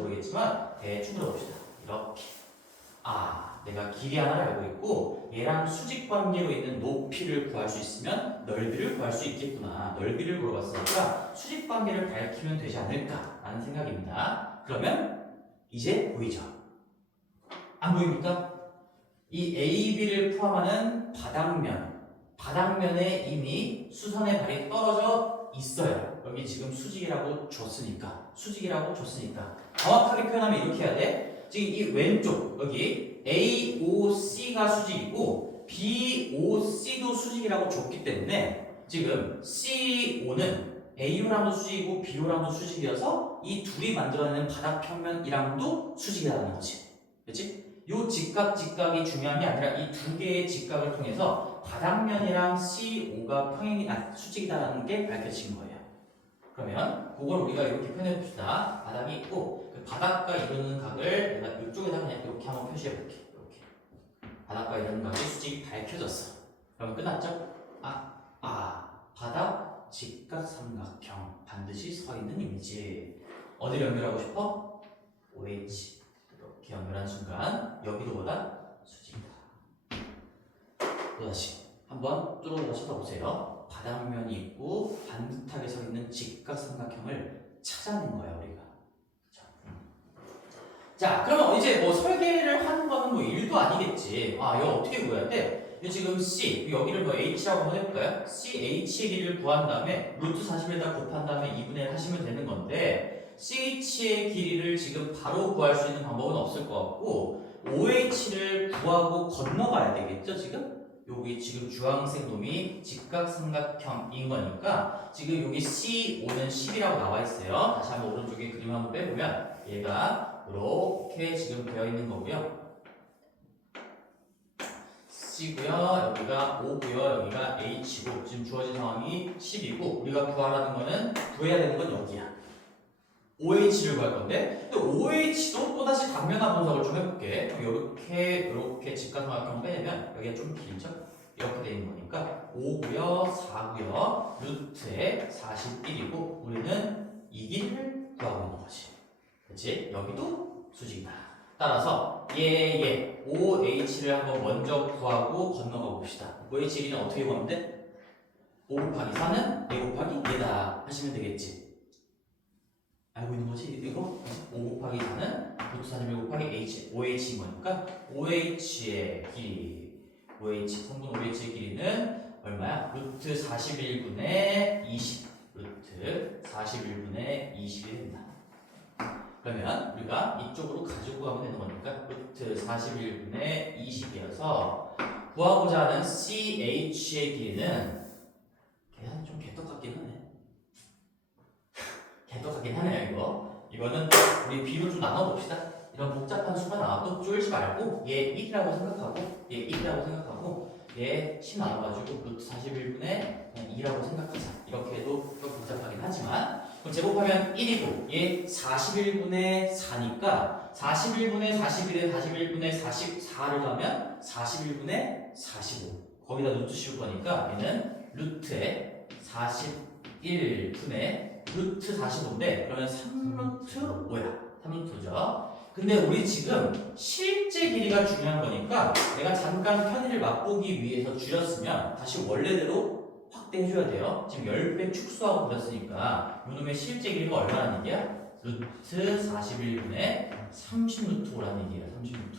모르겠지만 대충 들어봅시다. 이렇게 내가 길이 하나를 알고 있고 얘랑 수직 관계로 있는 높이를 구할 수 있으면 넓이를 구할 수 있겠구나. 넓이를 물어봤으니까 수직 관계를 밝히면 되지 않을까 라는 생각입니다. 그러면 이제 보이죠? 안 보입니까? 이 AB를 포함하는 바닥면에 이미 수선의 발이 떨어져 있어요. 여기 지금 수직이라고 줬으니까 정확하게 표현하면 이렇게 해야 돼. 지금 이 왼쪽 여기 AOC가 수직이고 BOC도 수직이라고 줬기 때문에 지금 CO는 AO랑도 수직이고 BO랑도 수직이어서 이 둘이 만들어내는 바닥평면이랑도 수직이라는 거지. 그렇지? 요 직각이 중요한 게 아니라 이 두 개의 직각을 통해서 바닥면이랑 CO가 수직이다라는 게 밝혀진 거예요. 그러면 그걸 우리가 이렇게 표현해 봅시다. 바닥이 있고 그 바닥과 이루는 각을 내가 이쪽에다 그냥 이렇게 한번 표시해 볼게. 이렇게 바닥과 이루는 각이 수직이 밝혀졌어. 그러면 끝났죠? 바닥 직각삼각형 반드시 서 있는 이미지. 어디를 연결하고 싶어? OH 이렇게 연결한 순간 여기도 보다 수직이다. 또다시 한번 쭉 쳐다보세요. 바닥면이 있고 반듯하게 서 있는 직각삼각형을 찾아낸 거야 우리가. 자, 그러면 이제 뭐 설계를 하는 거는 뭐 일도 아니겠지. 이거 어떻게 구해야 돼? 지금 C, 여기를 뭐 H라고 한번 해볼까요? CH의 길이를 구한 다음에 루트 40에다 곱한 다음에 2분의 1 하시면 되는 건데, CH의 길이를 지금 바로 구할 수 있는 방법은 없을 것 같고 OH를 구하고 건너가야 되겠죠 지금? 여기 지금 주황색 놈이 직각삼각형인 거니까 지금 여기 CO는 10이라고 나와 있어요. 다시 한번 오른쪽에 그림 한번 빼보면 얘가 이렇게 지금 되어 있는 거고요. C고요, 여기가 O고요, 여기가 H고 지금 주어진 상황이 10이고 우리가 구해야 되는 건 여기야. OH를 구할 건데, 근데 OH도 또다시 단면화 분석을 좀 해볼게. 이렇게 직각삼각형 빼내면 여기가 좀 길죠? 이렇게 되어 있는 거니까 5고요, 4고요, 루트에 41이고 우리는 이 길이를 구하고 있는 거지. 그렇지? 여기도 수직이다. 따라서 OH를 한번 먼저 구하고 건너가 봅시다. OH 길이는 어떻게 구하면 돼? 5 곱하기 4는 4 곱하기 4다 하시면 되겠지. 알고 있는 거지? 이거 5 곱하기 4는 루트 41 곱하기 h, OH인 거니까 OH의 길이, OH, 성분 OH의 길이는 얼마야? 루트 41분의 20, 루트 41분의 20이 된다. 그러면 우리가 이쪽으로 가지고 가면 되는 거니까 루트 41분의 20이어서 구하고자 하는 CH의 길이는 계산이 좀 개떡 같긴 하네. 개떡 같긴 하네요, 이거. 이거는 우리 비로 좀 나눠봅시다. 이런 복잡한 수가 나와도 쫄지 말고 얘 1이라고 생각하고 얘 1이라고 생각하고 얘 10 나눠가지고 루트 41분의 2라고 생각하자. 이렇게 해도 좀 복잡하긴 하지만 그럼 제곱하면 1이고 얘 41분의 4니까 41분의 41에 41분의 44를 하면 41분의 45 거기다 루트 씌울 거니까 얘는 루트에 41분의 루트 45인데 그러면 3루트 5야. 3루트죠. 근데 우리 지금 실제 길이가 중요한 거니까 내가 잠깐 편의를 맛보기 위해서 줄였으면 다시 원래대로 확대해줘야 돼요. 지금 10배 축소하고 그랬으니까 요놈의 실제 길이가 얼마라는 얘기야? 루트 41분의 30루트 5라는 얘기야. 30루트.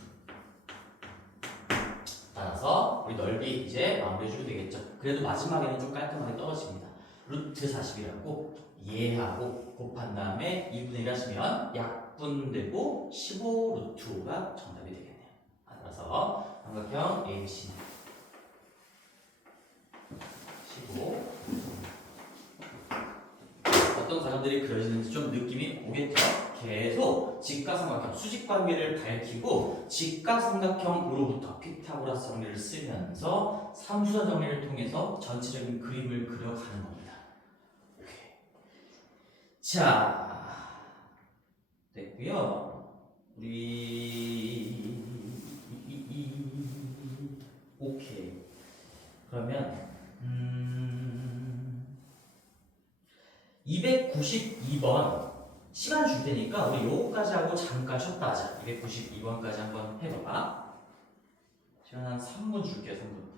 따라서 우리 넓이 이제 마무리해주면 되겠죠. 그래도 마지막에는 좀 깔끔하게 떨어집니다. 루트 40이라고 얘하고 곱한 다음에 2분의 1 하시면 약분되고 15루트가 정답이 되겠네요. 따라서 삼각형 ABC는 15. 어떤 과정들이 그려지는지 좀 느낌이 오겠죠? 계속 직각삼각형, 수직관계를 밝히고 직각삼각형으로부터 피타고라스 정리를 쓰면서 삼수선 정리를 통해서 전체적인 그림을 그려가는 겁니다. 자, 됐고요. 우리 오케이. 그러면 292번 시간 줄 테니까 우리 요거까지 하고 잠깐 쉬었다 하자. 292번까지 한번 해봐봐. 시간 한 3분 줄게요. 3분.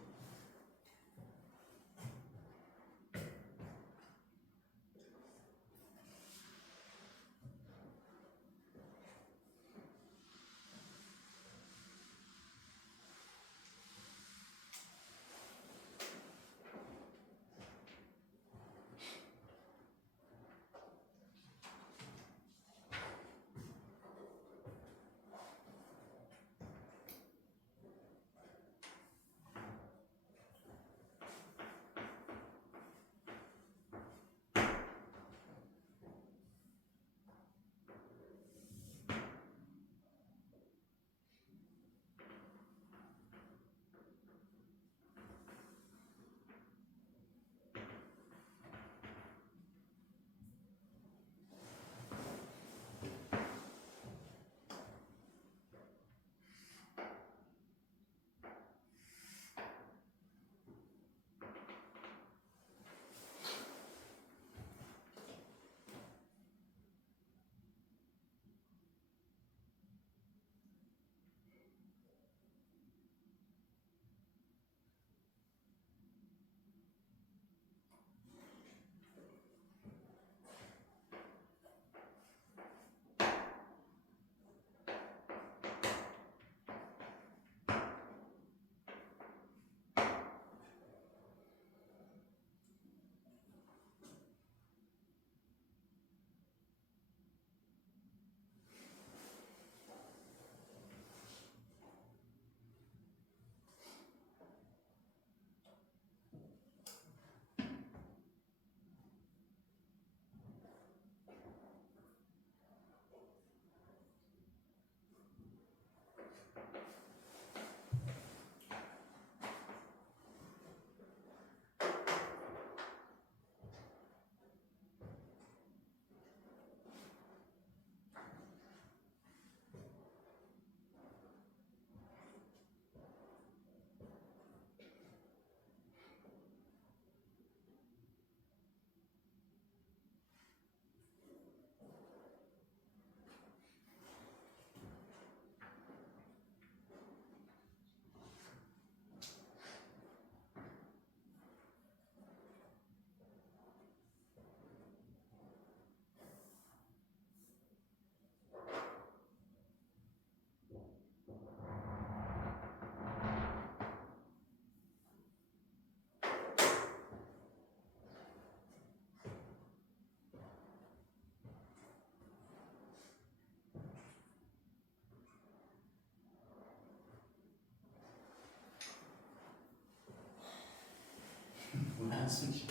뭐야 한숨 쉬어.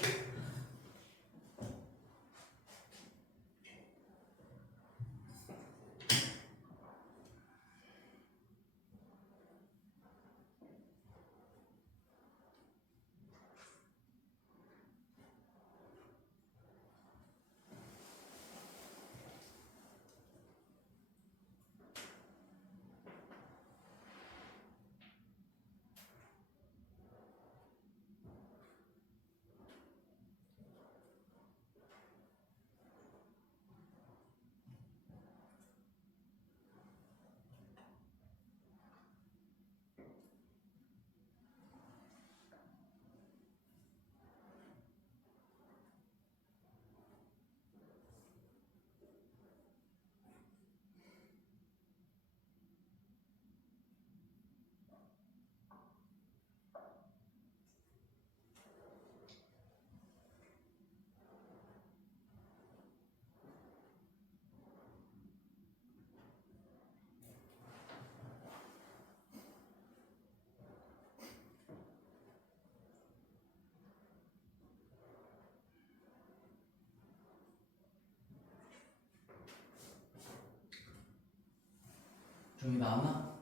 종이 나왔나?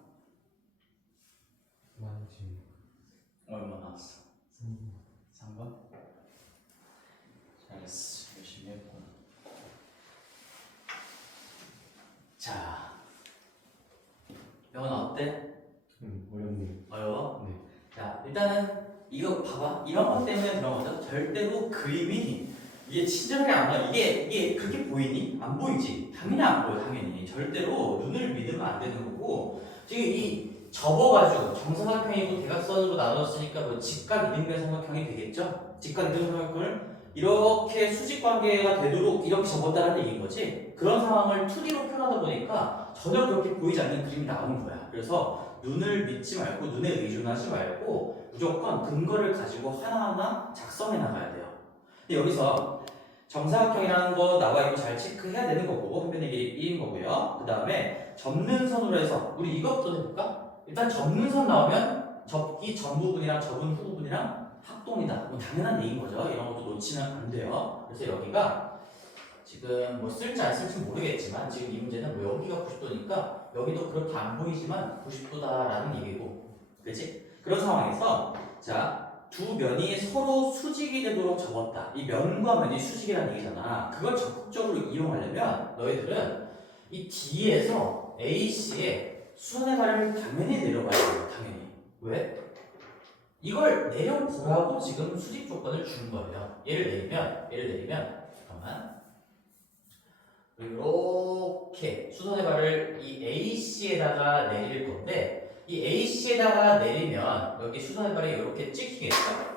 많지. 얼마 나왔어? 3번. 3번? 잘했어. 열심히 했구나. 자, 영원 어때? 어렵네요. 어려워? 네. 자, 일단은 이거 봐봐. 이런 것 때문에 그런 거죠. 절대로 그림이 이게 친절하게 안 나와. 이게 그렇게 보이니? 안 보이지? 당연히 안 보여, 당연히. 절대로 눈을 믿으면 안 되는 거고. 지금 이 접어가지고 정사각형이고 대각선으로 나눴으니까 뭐 직각 이등변삼각형이 되겠죠? 직각 이등변삼각형을 이렇게 수직 관계가 되도록 이렇게 접었다는 얘기인 거지. 그런 상황을 2D로 표현하다 보니까 전혀 그렇게 보이지 않는 그림이 나오는 거야. 그래서 눈을 믿지 말고 눈에 의존하지 말고 무조건 근거를 가지고 하나하나 작성해 나가야 돼요. 근데 여기서 정사각형이라는 거 나와 있고 잘 체크해야 되는 거고 한변의 길이 1인 거고요. 그 다음에 접는 선으로 해서 우리 이것부터 해볼까? 일단 접는 선 나오면 접기 전 부분이랑 접은 후 부분이랑 합동이다. 뭐 당연한 얘기인 거죠. 이런 것도 놓치면 안 돼요. 그래서 여기가 지금 뭐 쓸지 안 쓸지 모르겠지만 지금 이 문제는 뭐 여기가 90도니까 여기도 그렇게 안 보이지만 90도다라는 얘기고, 그렇지? 그런 상황에서 자 두 면이 서로 수직이 되도록 접었다. 이 면과 면이 수직이라는 얘기잖아. 그걸 적극적으로 이용하려면 너희들은 이 D에서 AC에 수선의 발을 당연히 내려가야 돼요. 당연히. 왜? 이걸 내려보라고 지금 수직 조건을 준 거예요. 예를 내리면 잠깐만. 이렇게 수선의 발을 이 AC에다가 내릴 건데 이 AC에다가 내리면 여기 수선의 발이 이렇게 찍히겠죠?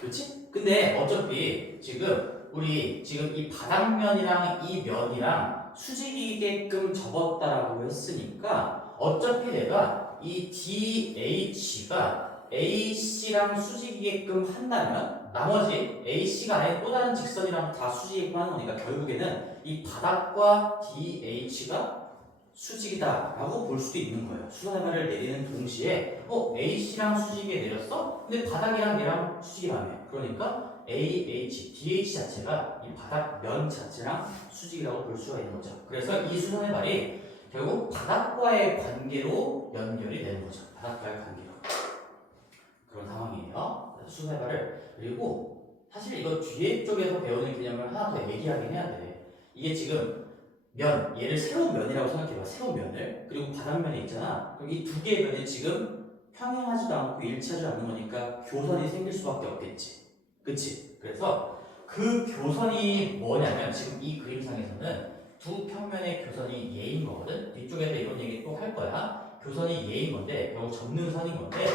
그렇지? 근데 어차피 지금 우리 지금 이 바닥면이랑 이 면이랑 수직이게끔 접었다라고 했으니까 어차피 내가 이 DH가 AC랑 수직이게끔 한다면 나머지 AC가 아닌 또 다른 직선이랑 다 수직이게끔 하는 거니까 결국에는 이 바닥과 DH가 수직이다 라고 볼 수도 있는 거예요. 수선의 발을 내리는 동시에 AC랑 수직에 내렸어? 근데 바닥이랑 얘랑 수직이라며. 그러니까 AH, DH 자체가 이 바닥면 자체랑 수직이라고 볼 수가 있는 거죠. 그래서 이 수선의 발이 결국 바닥과의 관계로 연결이 되는 거죠. 바닥과의 관계로. 그런 상황이에요. 수선의 발을. 그리고 사실 이거 뒤에 쪽에서 배우는 개념을 하나 더 얘기하긴 해야 돼. 이게 지금 면, 얘를 세운 면이라고 생각해봐. 세운 면을. 그리고 바닥면에 있잖아. 그럼 이 두 개의 면이 지금 평행하지도 않고 일치하지 않는 거니까 교선이 생길 수밖에 없겠지. 그치? 그래서 그 교선이 뭐냐면 지금 이 그림상에서는 두 평면의 교선이 예인 거거든. 뒤쪽에서 이런 얘기 또 할 거야. 교선이 예인 건데 결국 접는 선인 건데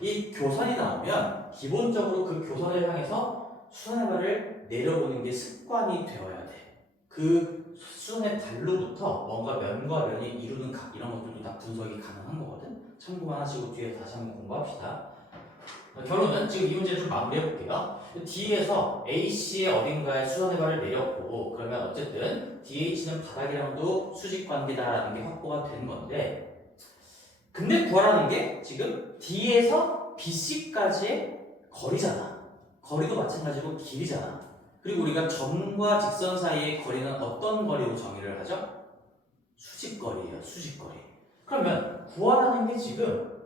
이 교선이 나오면 기본적으로 그 교선을 향해서 수선의 발을 내려보는 게 습관이 되어야 돼. 그 수선의 발로부터 뭔가 면과 면이 이루는 각 이런 것들도 다 분석이 가능한 거거든. 참고만 하시고 뒤에 다시 한번 공부합시다. 결론은 지금 이 문제를 좀 마무리해 볼게요. D에서 AC의 어딘가에 수선의 발을 내렸고 그러면 어쨌든 DH는 바닥이랑도 수직 관계다라는 게 확보가 된 건데 근데 구하라는 게 지금 D에서 BC까지의 거리잖아. 거리도 마찬가지로 길이잖아. 그리고 우리가 점과 직선 사이의 거리는 어떤 거리로 정의를 하죠? 수직거리예요. 수직거리. 그러면 구하라는 게 지금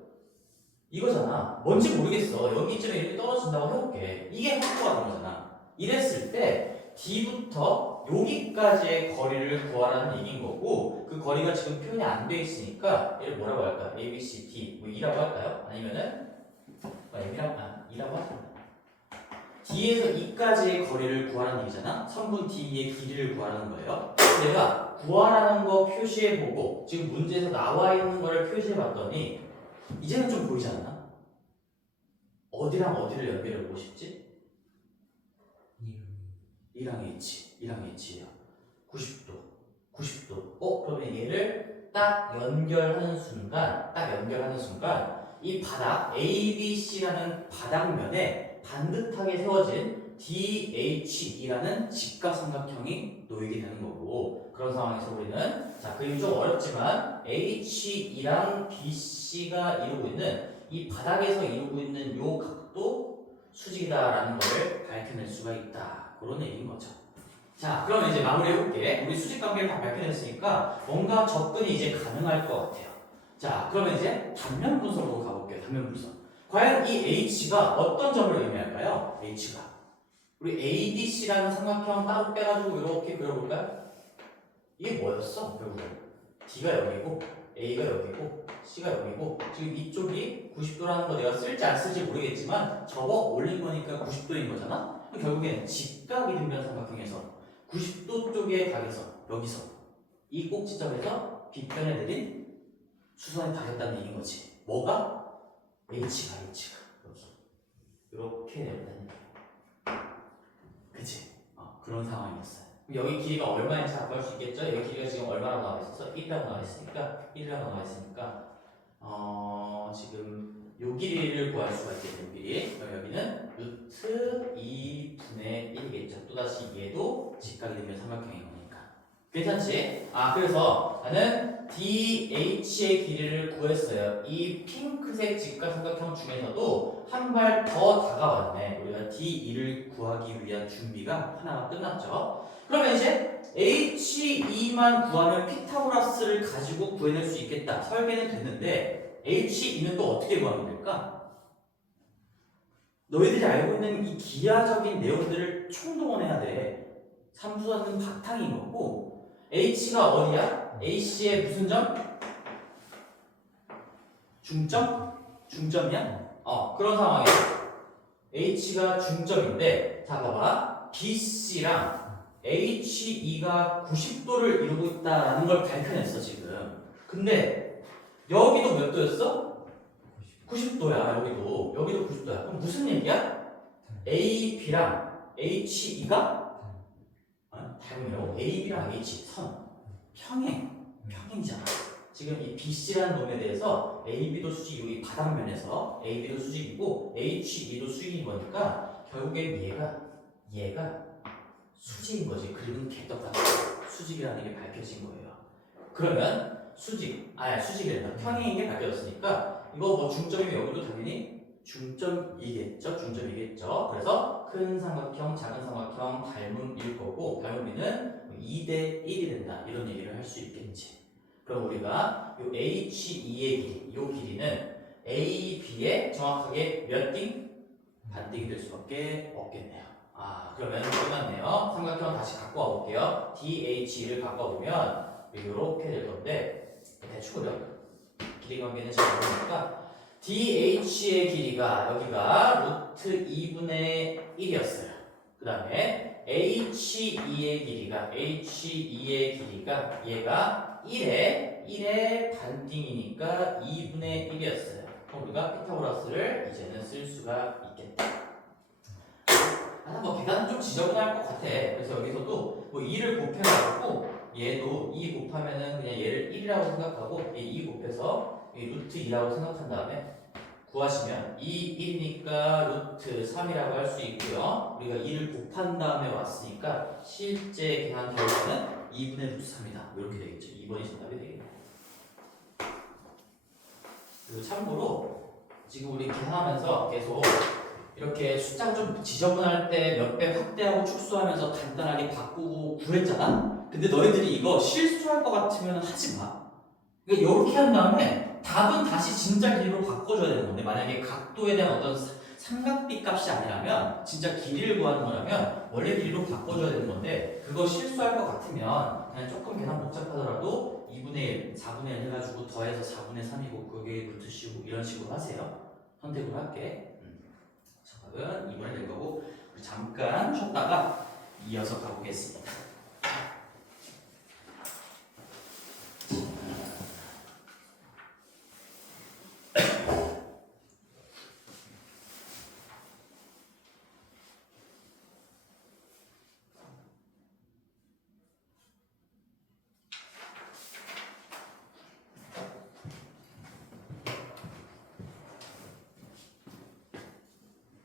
이거잖아. 뭔지 모르겠어. 여기쯤에 이렇게 떨어진다고 해볼게. 이게 확보하는 거잖아. 이랬을 때 D부터 여기까지의 거리를 구하라는 얘기인 거고, 그 거리가 지금 표현이 안 돼 있으니까 얘를 뭐라고 할까요? A, B, C, D 뭐 2라고 할까요? 아니면은 M이라고 할까요? D에서 E까지의 거리를 구하라는 얘기잖아. 선분 D의 길이를 구하라는 거예요. 내가 구하라는 거 표시해보고 지금 문제에서 나와 있는 거를 표시해봤더니 이제는 좀 보이지 않나? 어디랑 어디를 연결해보고 싶지? 2랑 H예요. 90도. 그러면 얘를 딱 연결하는 순간 이 바닥 ABC라는 바닥면에 반듯하게 세워진 DHE라는 직각삼각형이 놓이게 되는 거고, 그런 상황에서 우리는 자, 그림이 좀 어렵지만 HE랑 BC가 이루고 있는 이 바닥에서 이루고 있는 요 각도 수직이다라는 것을 밝혀낼 수가 있다. 그런 얘기인 거죠. 자, 그러면 이제 마무리해볼게. 우리 수직 관계를 다 밝혀냈으니까 뭔가 접근이 이제 가능할 것 같아요. 자, 그러면 이제 단면 분석으로 가볼게요. 단면 분석. 과연 이 H가 어떤 점을 의미할까요? H가 우리 ADC라는 삼각형 따로 빼가지고 이렇게 그려볼까요? 이게 뭐였어? 결국은 D가 여기고 A가 여기고 C가 여기고, 지금 이쪽이 90도라는 거 내가 쓸지 안 쓸지 모르겠지만 접어 올린 거니까 90도인 거잖아? 그럼 결국엔 직각이등변 삼각형에서 90도 쪽의 각에서 여기서 이 꼭지점에서 빗변에 내린 수선이 닿았다는 얘기인 거지. 뭐가? H가 여기 이렇게 내린다는 얘기야. 그치? 그런 상황이었어요. 여기 길이가 얼마인지 알아볼 수 있겠죠? 여기 길이가 지금 얼마라고 나와 있어서 1이라고 나와 있으니까 지금 요 길이를 구할 수가 있겠네요. 요 길이. 그럼 여기는 루트 2분의 1이겠죠. 또다시 얘도 직각이 되면 삼각형인 거니까. 괜찮지? 그래서 나는 DH의 길이를 구했어요. 이 핑크색 직각삼각형 중에서도 한 발 더 다가왔네. 우리가 D2를 구하기 위한 준비가 하나가 끝났죠. 그러면 이제 H2만 구하면 피타고라스를 가지고 구해낼 수 있겠다. 설계는 됐는데 H2는 또 어떻게 구하면 될까? 너희들이 알고 있는 이 기하적인 내용들을 총동원해야 돼. 삼수하는 바탕인 거고, H가 어디야? AC의 무슨 점? 중점? 중점이야? 그런 상황이야. H가 중점인데, 자 봐봐. BC랑 HE가 90도를 이루고 있다라는 걸 밝혀냈어 지금. 근데 여기도 몇 도였어? 90도야. 여기도 90도야. 그럼 무슨 얘기야? AB랑 HE가 닮으면 AB랑 H 선 평행이잖아. 지금 이 BC라는 놈에 대해서 AB도 수직이고, 이 바닥면에서 AB도 수직이고 HE도 수직인 거니까 결국엔 얘가 수직인 거지. 그림은 개떡같이 수직이라는 게 밝혀진 거예요. 그러면 수직이란다. 평행인 게 밝혀졌으니까 이거 뭐 중점이면 여기도 당연히 중점이겠죠. 그래서 큰 삼각형, 작은 삼각형 닮음일 거고, 닮음비는 2대 1이 된다. 이런 얘기를 할 수 있겠지. 그럼 우리가 이 HE의 길이, 이 길이는 AB의 정확하게 몇 띵? 반띵이 될 수밖에 없겠네요. 그러면 끝났네요. 삼각형 다시 갖고 와볼게요. DH를 바꿔보면 이렇게 될 건데, 대충 그려. 길이 관계는 잘 모르니까 DH의 길이가 여기가 루트 2분의 1이었어요. 그 다음에 HE의 길이가 얘가 1의 반띵이니까 2분의 1이었어요. 그럼 우리가 피타고라스를 이제는 쓸 수가 있겠다. 뭐 계산은 좀 지저분할 것 같아. 그래서 여기서도 뭐 2를 곱해가지고 얘도 2 곱하면은 그냥 얘를 1이라고 생각하고, 2 곱해서 루트 2라고 생각한 다음에 구하시면 2, 1이니까 루트 3이라고 할 수 있고요. 우리가 2를 곱한 다음에 왔으니까 실제 계산 결과는 2분의 루트 3이다. 이렇게 되겠죠. 2번이 정답이 되겠네요. 그리고 참고로 지금 우리 계산하면서 계속 이렇게 숫자가 좀 지저분할 때 몇 배 확대하고 축소하면서 간단하게 바꾸고 구했잖아. 근데 너희들이 이거 실수할 것 같으면 하지 마. 그러니까 이렇게 한 다음에 답은 다시 진짜 길이로 바꿔줘야 되는 건데, 만약에 각도에 대한 어떤 삼각비 값이 아니라면, 진짜 길이를 구하는 거라면 원래 길이로 바꿔줘야 되는 건데, 그거 실수할 것 같으면 그냥 조금 계산 복잡하더라도 2분의 1, 4분의 1 해가지고 더해서 4분의 3이고 그게 루트 씌우고 이런 식으로 하세요. 선택을 할게. 정답은 2분의 1 거고, 우리 잠깐 쉬었다가 이어서 가보겠습니다.